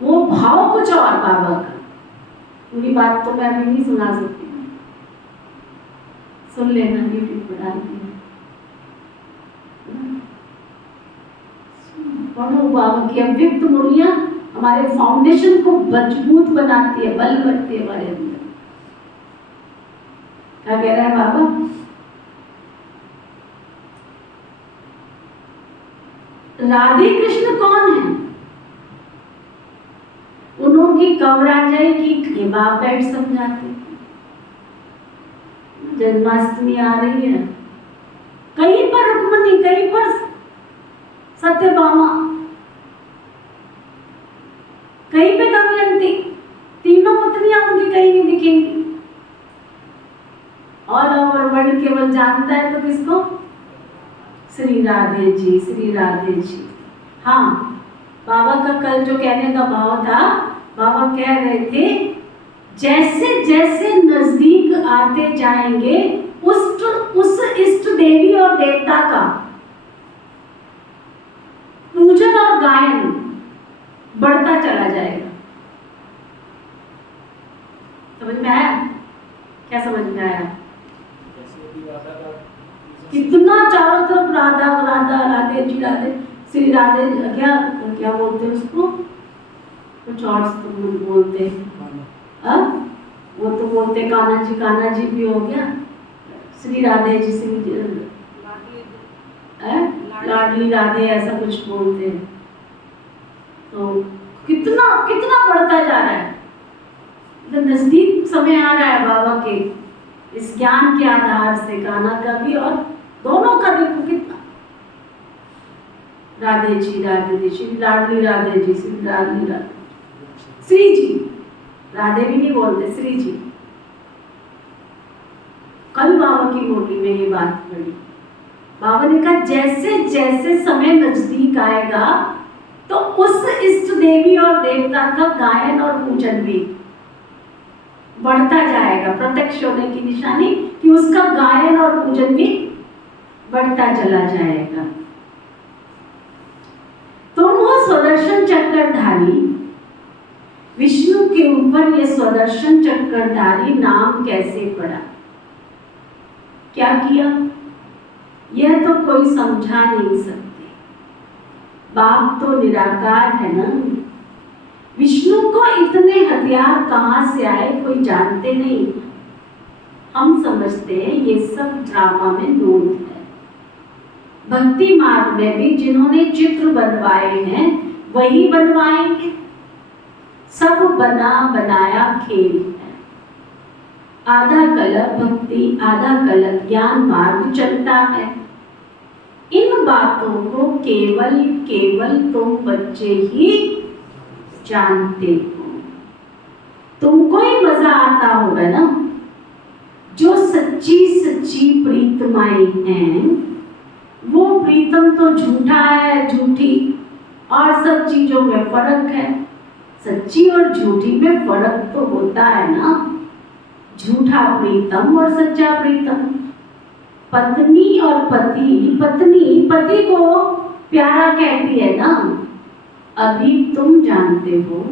वो भाव कुछ और बाबा का, पूरी बात तो मैं अभी नहीं सुना सकती, सुन लेना, यूट्यूब पर डालती है। पढ़ो बाबा की अव्यक्त मूल्य हमारे फाउंडेशन को मजबूत बनाती है, बल बढ़ती है हमारे अंदर। क्या कह रहा है बाबा? राधे कृष्ण कौन है? उन्होंने कब आ जाएगी ये बाप बैठ समझाते। जन्माष्टमी आ रही है, कहीं पर रुक्मणी, कहीं पर सत्यभामा, कहीं पे दमयंती, तीनों पत्नियां उनकी कहीं नहीं दिखेंगी। और वर्ल्ड केवल जानता है तो किसको? श्री राधे जी, श्री राधे जी। हाँ, बाबा का कल जो कहने का भाव था, बाबा कह रहे थे जैसे जैसे नजदीक आते जाएंगे उस इष्ट देवी और देवता का पूजन और गायन बढ़ता चला जाएगा। समझ में आया? क्या समझ में आया? कितना चारों तरफ राधा राधा, राधे जी राधे, श्री राधे, क्या क्या बोलते हैं उसको, कुछ और तो बोलते हैं, वो तो बोलते कान्हा जी, कान्हा जी भी हो गया, श्री राधे जी, श्री लाडली राधे, ऐसा कुछ बोलते हैं। तो कितना कितना बढ़ता जा रहा है, नजदीक समय आ रहा है बाबा के इस ज्ञान के आधार से, कान्हा का भी और दोनों का देखो कितना। राधे जी राधे जी, श्री लाडली राधे जी, श्री लाडली राधे, श्री जी, राधे भी नहीं बोलते, श्री जी। कल बाबा की मोटी में ये बात पड़ी, बाबा ने कहा जैसे जैसे समय नजदीक आएगा तो उस इष्ट देवी और देवता का गायन और पूजन भी बढ़ता जाएगा। प्रत्यक्ष होने की निशानी कि उसका गायन और पूजन भी बढ़ता चला जाएगा। तुम हो स्वदर्शन चक्रधारी, विष्णु के ऊपर ये स्वदर्शन चक्रधारी नाम कैसे पड़ा, क्या किया, यह तो कोई समझा नहीं सकते। बाप तो निराकार है ना, विष्णु को इतने हथियार कहाँ से आए कोई जानते नहीं। हम समझते हैं ये सब ड्रामा में नोट है। भक्ति मार्ग में भी जिन्होंने चित्र बनवाए हैं वही बनवाएंगे। सब बना बनाया खेल है। आधा गलत भक्ति, आधा गलत ज्ञान मार्ग चलता है। इन बातों को केवल केवल तुम बच्चे ही जानते हो। तुमको ही मजा आता होगा ना। जो सच्ची सच्ची प्रीतमाएं हैं वो प्रीतम तो झूठा है, झूठी और सब चीजों में फर्क है। सच्ची और झूठी में फर्क तो होता है ना। झूठा प्रीतम और सच्चा प्रीतम, पत्नी और पति, पत्नी पति को प्यारा कहती है ना। अभी तुम जानते हो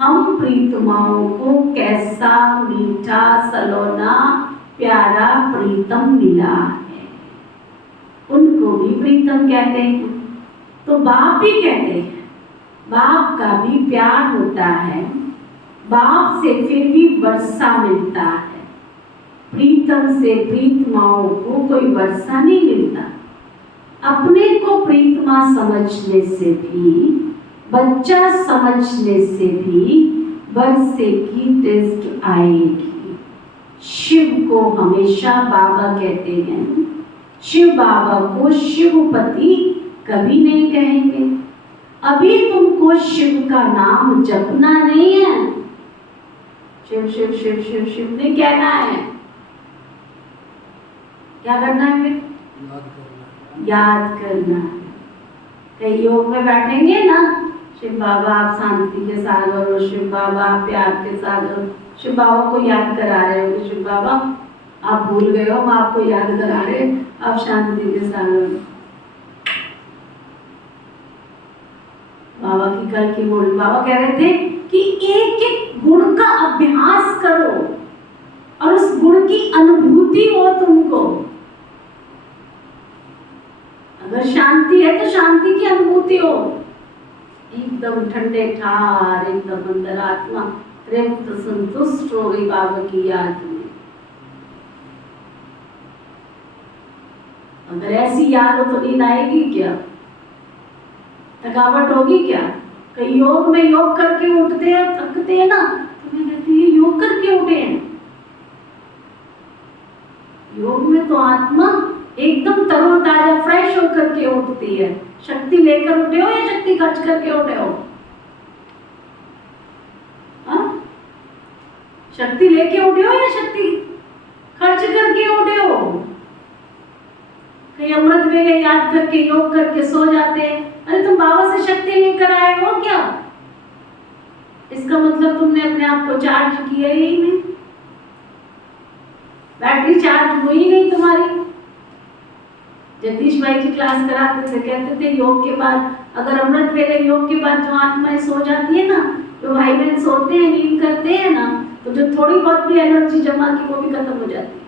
हम प्रीतमाओं को कैसा मीठा सलोना प्यारा प्रीतम मिला है। उनको भी प्रीतम कहते हैं, तो बाप भी कहते हैं। बाप का भी प्यार होता है, बाप से फिर भी वर्षा मिलता है। प्रीतम से प्रीतमाओं को कोई वर्षा नहीं मिलता। अपने को प्रीतमा समझने से भी, बच्चा समझने से भी वर्षे की टेस्ट आएगी। शिव को हमेशा बाबा कहते हैं। शिव बाबा को शिवपति कभी नहीं कहेंगे। अभी तुमको शिव का नाम जपना नहीं है। शिव शिव शिव शिव शिव नहीं कहना है। क्या करना है फिर? याद करना है। कई योग में बैठेंगे ना, शिव बाबा आप शांति के सागर हो, शिव बाबा आप प्यार के सागर हो। शिव बाबा को याद करा रहे हो कि शिव बाबा आप भूल गए हो, हम आपको याद करा रहे हैं, आप शांति के सागर हो। बाबा की कल की बोल, बाबा कह रहे थे कि एक एक गुण का अभ्यास करो और उस गुण की अनुभूति हो तुमको। अगर शांति है तो शांति की अनुभूति हो, एकदम ठंडे ठार, एकदम अंदर आत्मा तृप्त संतुष्ट हो गई बाबा की याद में। अगर ऐसी याद हो तो नींद आएगी क्या? थकावट होगी क्या? कई योग में योग करके उठते हैं, थकते हैं ना, तो मैं कहती हूँ योग करके उठे हैं। योग में तो आत्मा एकदम तरोताजा फ्रेश होकर के उठती है। शक्ति लेकर उठे हो या शक्ति खर्च करके उठे हो? हाँ? शक्ति लेके उठे हो या शक्ति खर्च करके उठे हो? कहीं अमृत वेले याद करके योग करके सो जाते हैं। अरे तुम बाबा से शक्ति लेकर आए हो क्या? इसका मतलब तुमने अपने आप को चार्ज किया ही नहीं, बैटरी चार्ज हुई नहीं तुम्हारी। जगदीश भाई जी क्लास कराते थे, कहते थे योग के बाद, अगर अमृत वेले योग के बाद जो आत्माएं सो जाती है ना, जो भाई बहन सोते हैं, नींद करते हैं ना, तो जो थोड़ी बहुत भी एनर्जी जमा की वो भी खत्म हो जाती है।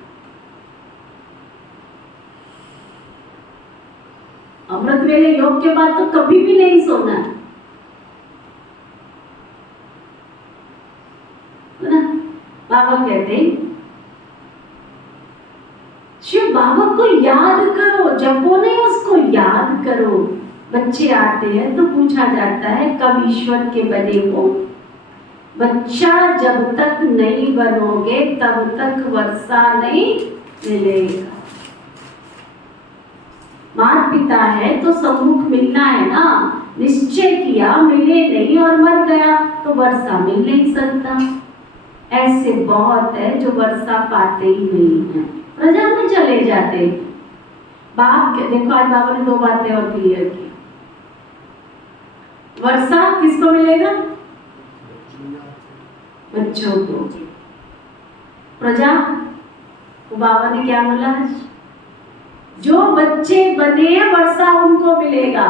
अमृत वेले योग के बाद तो कभी भी नहीं सोना है ना। बाबा कहते हैं शिव बाबा को याद करो, जपो नहीं, उसको याद करो। बच्चे आते हैं तो पूछा जाता है कब ईश्वर के बने हो? बच्चा जब तक नहीं बनोगे तब तक वर्षा नहीं मिलेगा। माता पिता है तो सम्मुख मिलना है ना, निश्चय किया मिले नहीं और मर गया तो वर्षा मिल नहीं सकता। ऐसे बहुत है जो वर्षा पाते ही नहीं है, प्रजा में चले जाते। बाप के देखो, आज बाबा ने 2 बातें और क्लियर की। वर्षा किसको मिलेगा? बच्चों को। प्रजा को बाबा ने क्या बोला? जो बच्चे बने वर्षा उनको मिलेगा,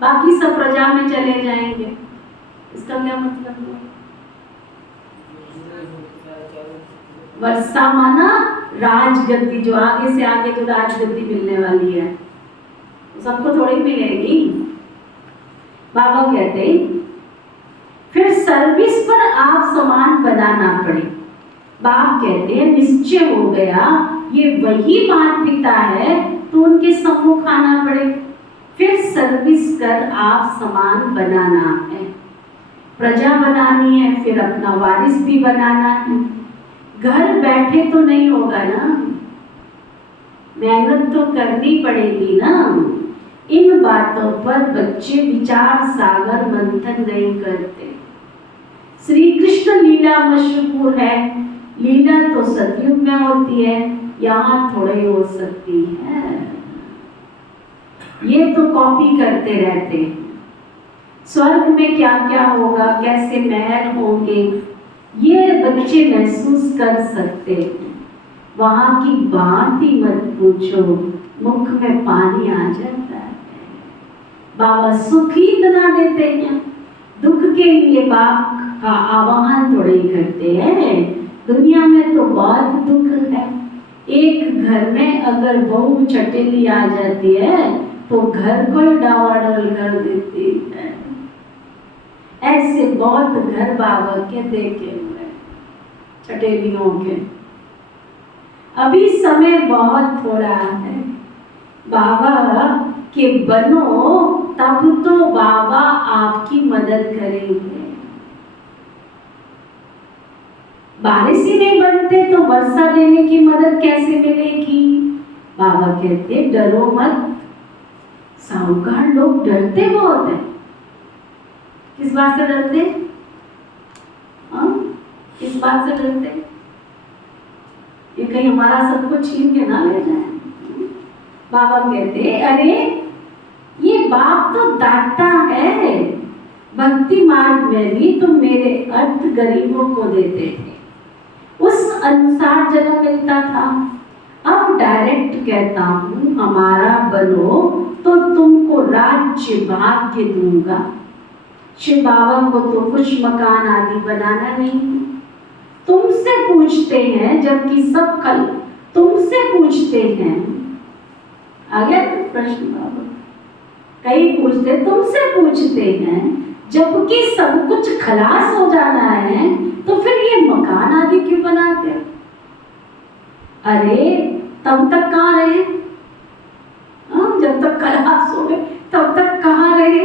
बाकी सब प्रजा में चले जाएंगे। इसका क्या मतलब है? वर्षा माना राजगद्दी, जो आगे से आगे जो राजगद्दी मिलने वाली है सबको थोड़ी मिलेगी। बाबा कहते फिर सर्विस पर आप समान बनाना पड़े। बाप कहते हैं निश्चय हो गया ये वही माता पिता है तो उनके सम्मुख आना पड़े। फिर सर्विस कर आप समान बनाना है, प्रजा बनानी है, फिर अपना वारिस भी बनाना है। घर बैठे तो नहीं होगा ना, मेहनत तो करनी पड़ेगी ना। इन बातों पर बच्चे विचार सागर मंथन नहीं करते। श्री कृष्ण लीला मशहूर है, लीला तो सतयुग में होती है, यहाँ थोड़े हो सकती है। ये तो कॉपी करते रहते हैं। स्वर्ग में क्या क्या होगा, कैसे महल होंगे, ये बच्चे महसूस कर सकते हैं। वहाँ की बात ही मत पूछो, मुख में पानी आ जाता है। बाबा सुख ही इतना देते हैं, दुख के लिए बाप का आह्वान थोड़े ही करते हैं। दुनिया में तो बहुत दुख है। एक घर में अगर बहू चटेली आ जाती है तो घर को ही डावाडोल कर देती है। ऐसे बहुत घर बाबा के देखे हुए चटेलियों के। अभी समय बहुत थोड़ा है, बाबा के बनो तब तो बाबा आपकी मदद करेंगे। बारिश ही नहीं बनते तो वर्षा देने की मदद कैसे मिलेगी? बाबा कहते डरो मत। साहूकार लोग डरते बहुत है। किस बात से डरते? किस बात से डरते? ये कहीं हमारा सब कुछ छीन के ना ले जाए। बाबा कहते अरे ये बाप तो दाता है, भक्ति मार्ग में भी तो मेरे अर्थ गरीबों को देते थे, उस अनुसार जन्म मिलता था। अब डायरेक्ट कहता हूँ हमारा बनो तो तुमको राज्य भाग्य दूंगा। शिव बाबा को तो कुछ मकान आदि बनाना नहीं, तुमसे पूछते हैं, जबकि सब कल तुमसे पूछते हैं। आ गया प्रश्न बाबा, कई पूछते तुमसे पूछते हैं, जबकि सब कुछ खलास हो जाना है, तो फिर ये मकान आदि क्यों बनाते? अरे तब तक कहाँ रहे? जब तक खलास हो गए तब तक कहाँ रहे?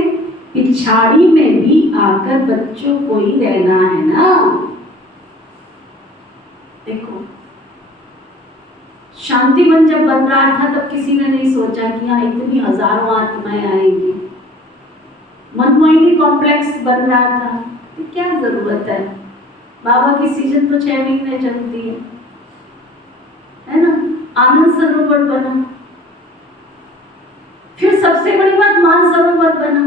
पिछाड़ी में भी आकर बच्चों को ही रहना है ना। देखो, शांतिवन जब बन रहा था तब किसी ने नहीं सोचा कि यहाँ इतनी हजारों आत्माएं आएंगी। मनमोहिनी कॉम्प्लेक्स बन रहा था, तो क्या जरूरत है? बाबा की सीजन तो 6 महीने चलती है ना। आनंद सरोवर बना, फिर सबसे बड़ी बात मानसरोवर बना।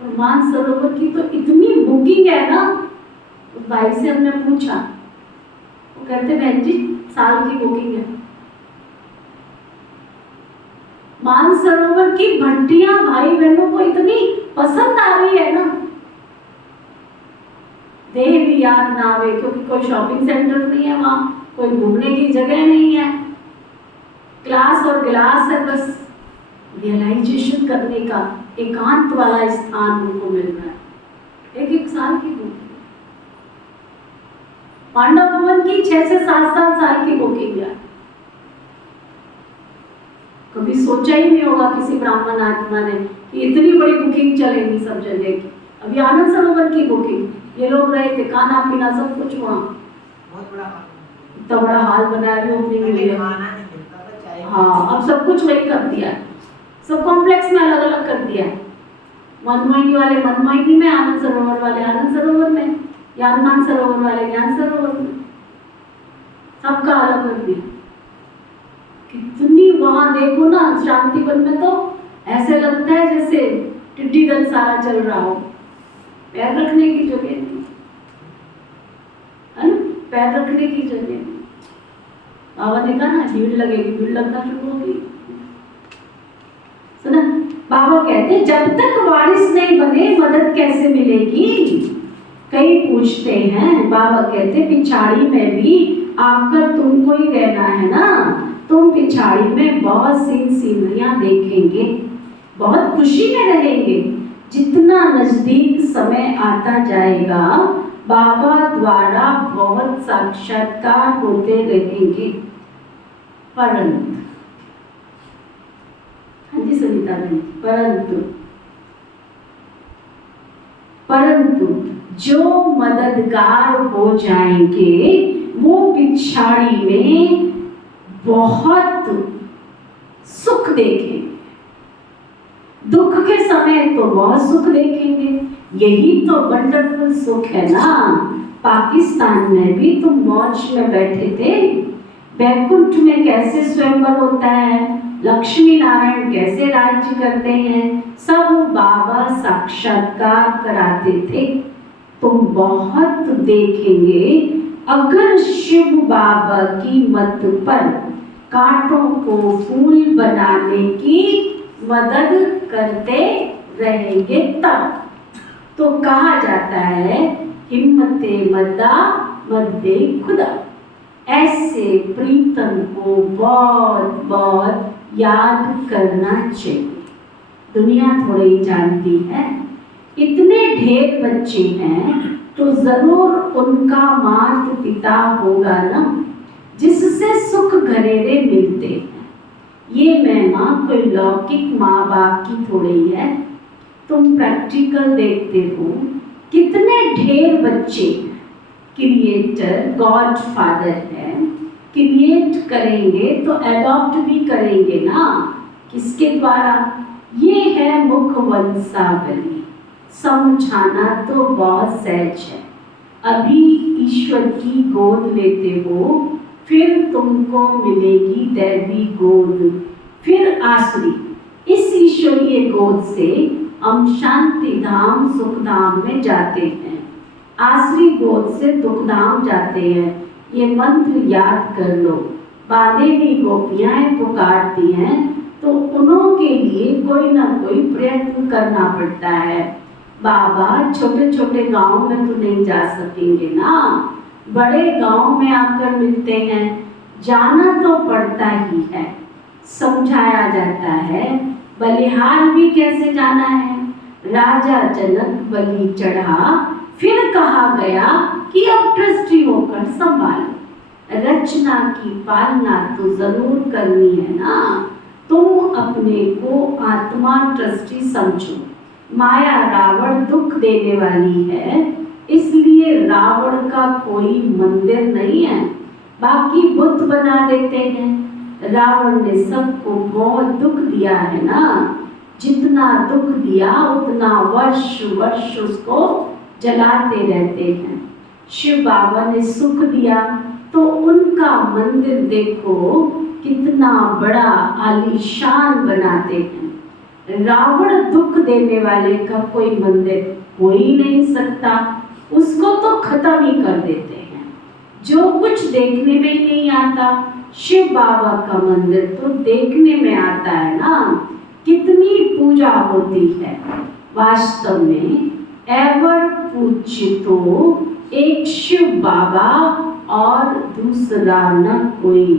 और मानसरोवर की तो इतनी बुकिंग है ना, उस भाई से हमने पूछा, वो कहते बहन जी साल की बुकिंग है। मानसरोवर की भट्टियां भाई बहनों को इतनी पसंद आ रही है ना, देह भी याद ना आवे, क्योंकि कोई शॉपिंग सेंटर नहीं है वहां, कोई घूमने की जगह नहीं है, क्लास और गिलास है, बस रियलाइजेशन करने का एकांत वाला स्थान उनको मिल रहा है। 1-1 साल की बुकिंग। पांडव भवन की 6 से 7 साल की बुकिंग है। कभी सोचा ही नहीं होगा किसी ब्राह्मण आत्मा ने कि इतनी बड़ी बुकिंग चलेगी सब जगह की। अभी आनंद सरोवर की बुकिंग, ये लोग रहे थे, खाना पीना सब कुछ वहाँ, इतना बड़ा हाल बनाया भी। हाँ, अब सब कुछ वही कर दिया, सब कॉम्प्लेक्स में अलग अलग कर दिया। मनमोहिनी वाले मनमोहिनी में, आनंद सरोवर वाले आनंद सरोवर में, ज्ञान सरोवर वाले ज्ञान सरोवर में, सबका अलग कर दिया। कितनी वहां देखो ना शांतिवन में, तो ऐसे लगता है जैसे टिड्डी दल सारा चल रहा हो, पैर रखने की जगह नहीं है ना, पैर रखने की जगह नहीं। बाबा ने कहा ना भीड़ लगेगी, भीड़ लगना शुरू होगी। सुना, बाबा कहते जब तक वारिस नहीं बने मदद कैसे मिलेगी? कई पूछते हैं, बाबा कहते पिछाड़ी में भी आकर तुमको ही रहना है ना, तुम पिछाड़ी में बहुत सी सीनरियां देखेंगे, बहुत खुशी में रहेंगे। जितना नजदीक समय आता जाएगा, बाबा द्वारा बहुत साक्षात्कार होते रहेंगे। परंतु, हाँ जी सविता बहन, परंतु जो मददगार हो जाएंगे वो पिछाड़ी में बहुत सुख देखेंगे, दुख के समय तो बहुत सुख देखेंगे। यही तो वंडरफुल सुख है ना। पाकिस्तान में भी तुम मौज में बैठे थे, वैकुंठ में कैसे स्वयंवर होता है, लक्ष्मी नारायण कैसे राज्य करते हैं, सब बाबा साक्षात्कार कराते थे। तुम बहुत देखेंगे। अगर शिव बाबा की मत पर कांटों को फूल बनाने की मदद करते रहेंगे तब तो कहा जाता है हिम्मते मद्दा मद्दे खुदा। ऐसे प्रीतम को बहुत बहुत याद करना चाहिए। दुनिया थोड़ी जानती है, इतने ढेर बच्चे हैं तो जरूर उनका माता पिता होगा ना, जिससे सुख घरेरे मिलते हैं। ये महिमा कोई लौकिक माँ बाप की थोड़ी है, तुम प्रैक्टिकल देखते हो। कितने ढेर बच्चे क्रिएटर गॉड फादर है, क्रिएट करेंगे तो एडॉप्ट भी करेंगे ना। किसके द्वारा? ये है मुख वंशावली। समझाना तो बहुत सहज है। अभी ईश्वर की गोद लेते हो, फिर तुमको मिलेगी दैवी गोद, फिर आसुरी। इस ईश्वरीय गोद से हम शांति धाम सुख धाम में जाते हैं, आसुरी गोद से दुख धाम जाते हैं। ये मंत्र याद कर लो। बांधेली गोपियाँ पुकारती हैं तो उन्हों के लिए कोई ना कोई प्रयत्न करना पड़ता है। बाबा छोटे छोटे गांव में तो नहीं जा सकेंगे ना, बड़े गांव में आकर मिलते हैं, जाना तो पड़ता ही है। समझाया जाता है बलिहार भी कैसे जाना है। राजा जनक बलि चढ़ा, फिर कहा गया कि अब ट्रस्टी होकर संभालो। रचना की पालना तो जरूर करनी है ना। तुम अपने को आत्मा ट्रस्टी समझो। माया रावण दुख देने वाली है, इसलिए रावण का कोई मंदिर नहीं है, बाकी बुत बना देते हैं। रावण ने सबको बहुत दुख दिया है ना, जितना दुख दिया उतना वर्ष वर्ष उसको जलाते रहते हैं। शिव बाबा ने सुख दिया तो उनका मंदिर देखो कितना बड़ा आलीशान बनाते हैं। रावण दुख देने वाले का कोई मंदिर हो ही नहीं सकता, उसको तो खत्म ही कर देते हैं। जो कुछ देखने में ही नहीं आता, शिव बाबा का मंदिर तो देखने में आता है ना। कितनी पूजा होती है। वास्तव में एवर पूज्य तो एक शिव बाबा और दूसरा न कोई।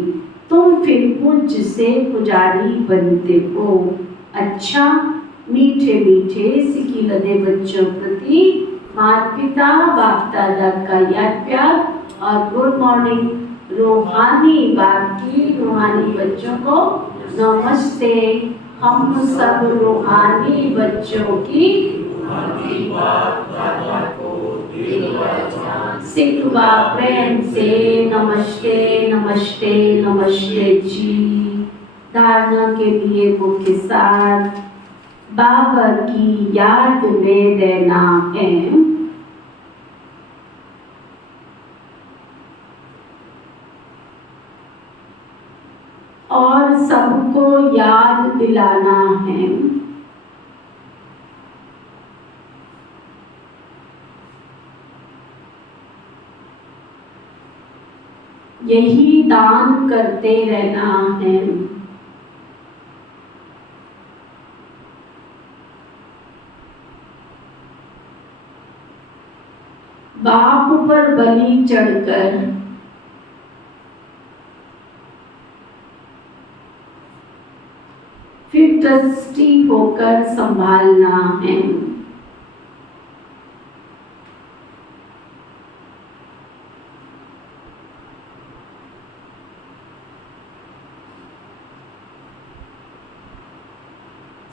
तुम फिर पूज्य से पुजारी बनते हो। अच्छा, मीठे मीठे सिकी लदे बच्चों प्रति माता पिता बाप दादा का याद प्यार और गुड मॉर्निंग। रूहानी बाप की रूहानी बच्चों को नमस्ते। हम सब रूहानी बच्चों की सिकवा प्रेम से नमस्ते नमस्ते नमस्ते जी। धारणा के लिए मुख्य साथ बाबा की याद में रहना है और सबको याद दिलाना है यही दान करते रहना है। बाप पर बलि चढ़कर फिर ट्रस्टी होकर संभालना है।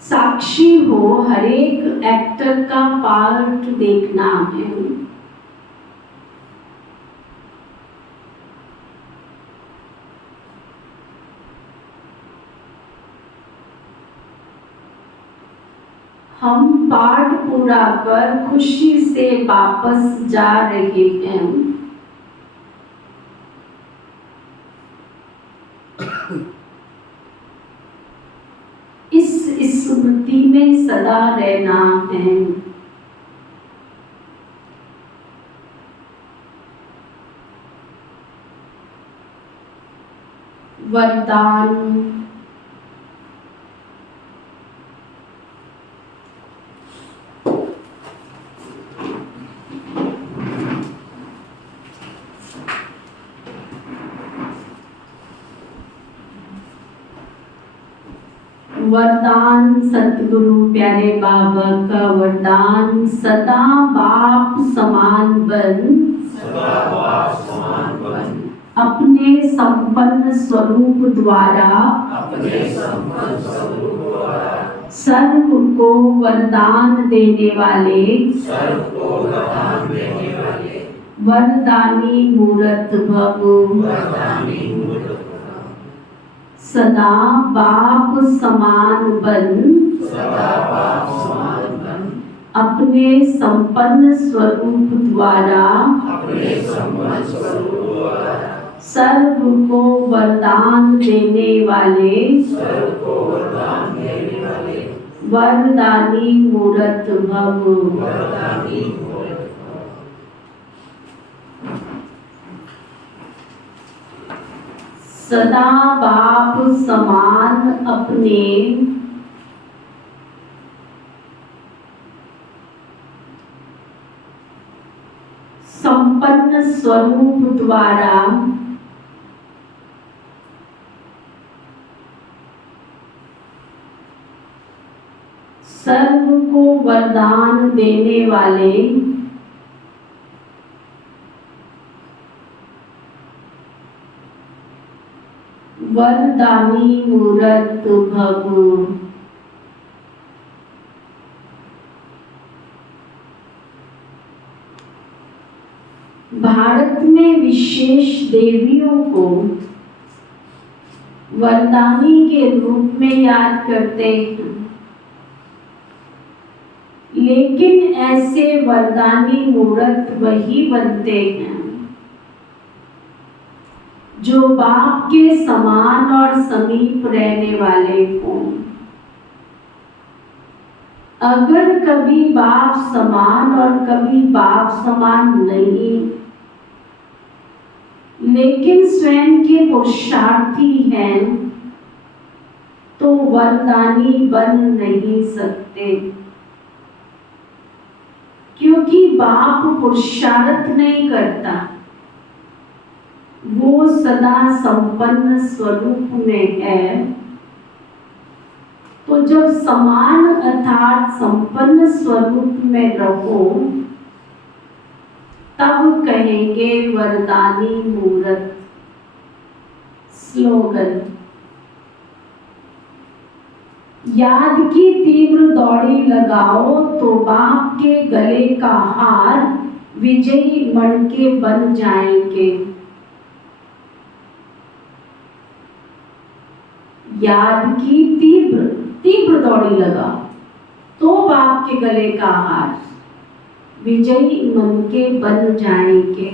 साक्षी हो, हर एक एक्टर का पार्ट देखना है। हम पाठ पूरा कर खुशी से वापस जा रहे हैं। इस स्मृति में सदा रहना है। वरदान। वरदान सतगुरु प्यारे बाबा का वरदान, सदा बाप समान बन, अपने संपन्न स्वरूप द्वारा सर्व को वरदान देने वाले वरदानी मूर्त भव। सदा बाप समान बन, अपने संपन्न स्वरूप द्वारा सर्व को वरदान देने वाले वरदानी मूर्त भव। सदा बाप समान अपने संपन्न स्वरूप द्वारा सर्व को वरदान देने वाले वरदानी मूर्त भव। भारत में विशेष देवियों को वरदानी के रूप में याद करते हैं, लेकिन ऐसे वरदानी मूर्त वही बनते हैं जो बाप के समान और समीप रहने वाले हों। अगर कभी बाप समान और कभी बाप समान नहीं, लेकिन स्वयं के पुरुषार्थी हैं, तो वरदानी बन नहीं सकते, क्योंकि बाप पुरुषार्थ नहीं करता, वो सदा संपन्न स्वरूप में है। तो जब समान अर्थात संपन्न स्वरूप में रहो, तब कहेंगे वरदानी मूर्त। स्लोगन। याद की तीव्र दौड़ी लगाओ तो बाप के गले का हार विजयी मणके बन जाएंगे। याद की तीव्र दौड़ी लगाओ तो बाप के गले का हार विजयी मणके बन जाएंगे।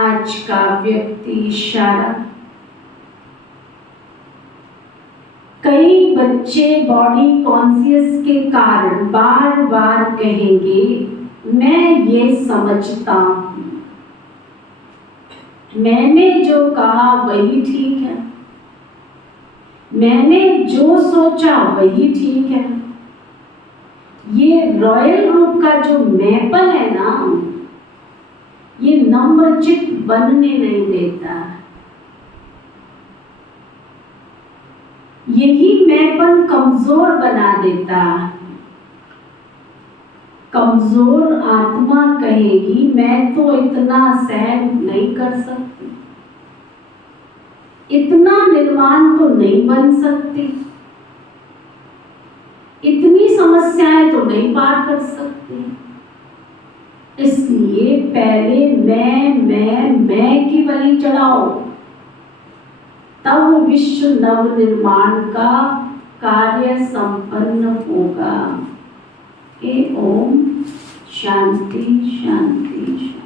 आज का व्यक्ति इशारा। कई बच्चे बॉडी कॉन्शियस के कारण बार बार कहेंगे, मैं ये समझता हूं, मैंने जो कहा वही ठीक है, मैंने जो सोचा वही ठीक है। ये रॉयल रूप का जो मैपल है ना, ये नम्रचित बनने नहीं देता। यही मैपल कमजोर बना देता। कमजोर आत्मा कहेगी, मैं तो इतना सहन नहीं कर सकती, इतना निर्माण तो नहीं बन सकती, इतनी समस्याएं तो नहीं पार कर सकती। इसलिए पहले मैं की बलि चढ़ाओ, तब विश्व नव निर्माण का कार्य संपन्न होगा। ओम शांति शांति शांति।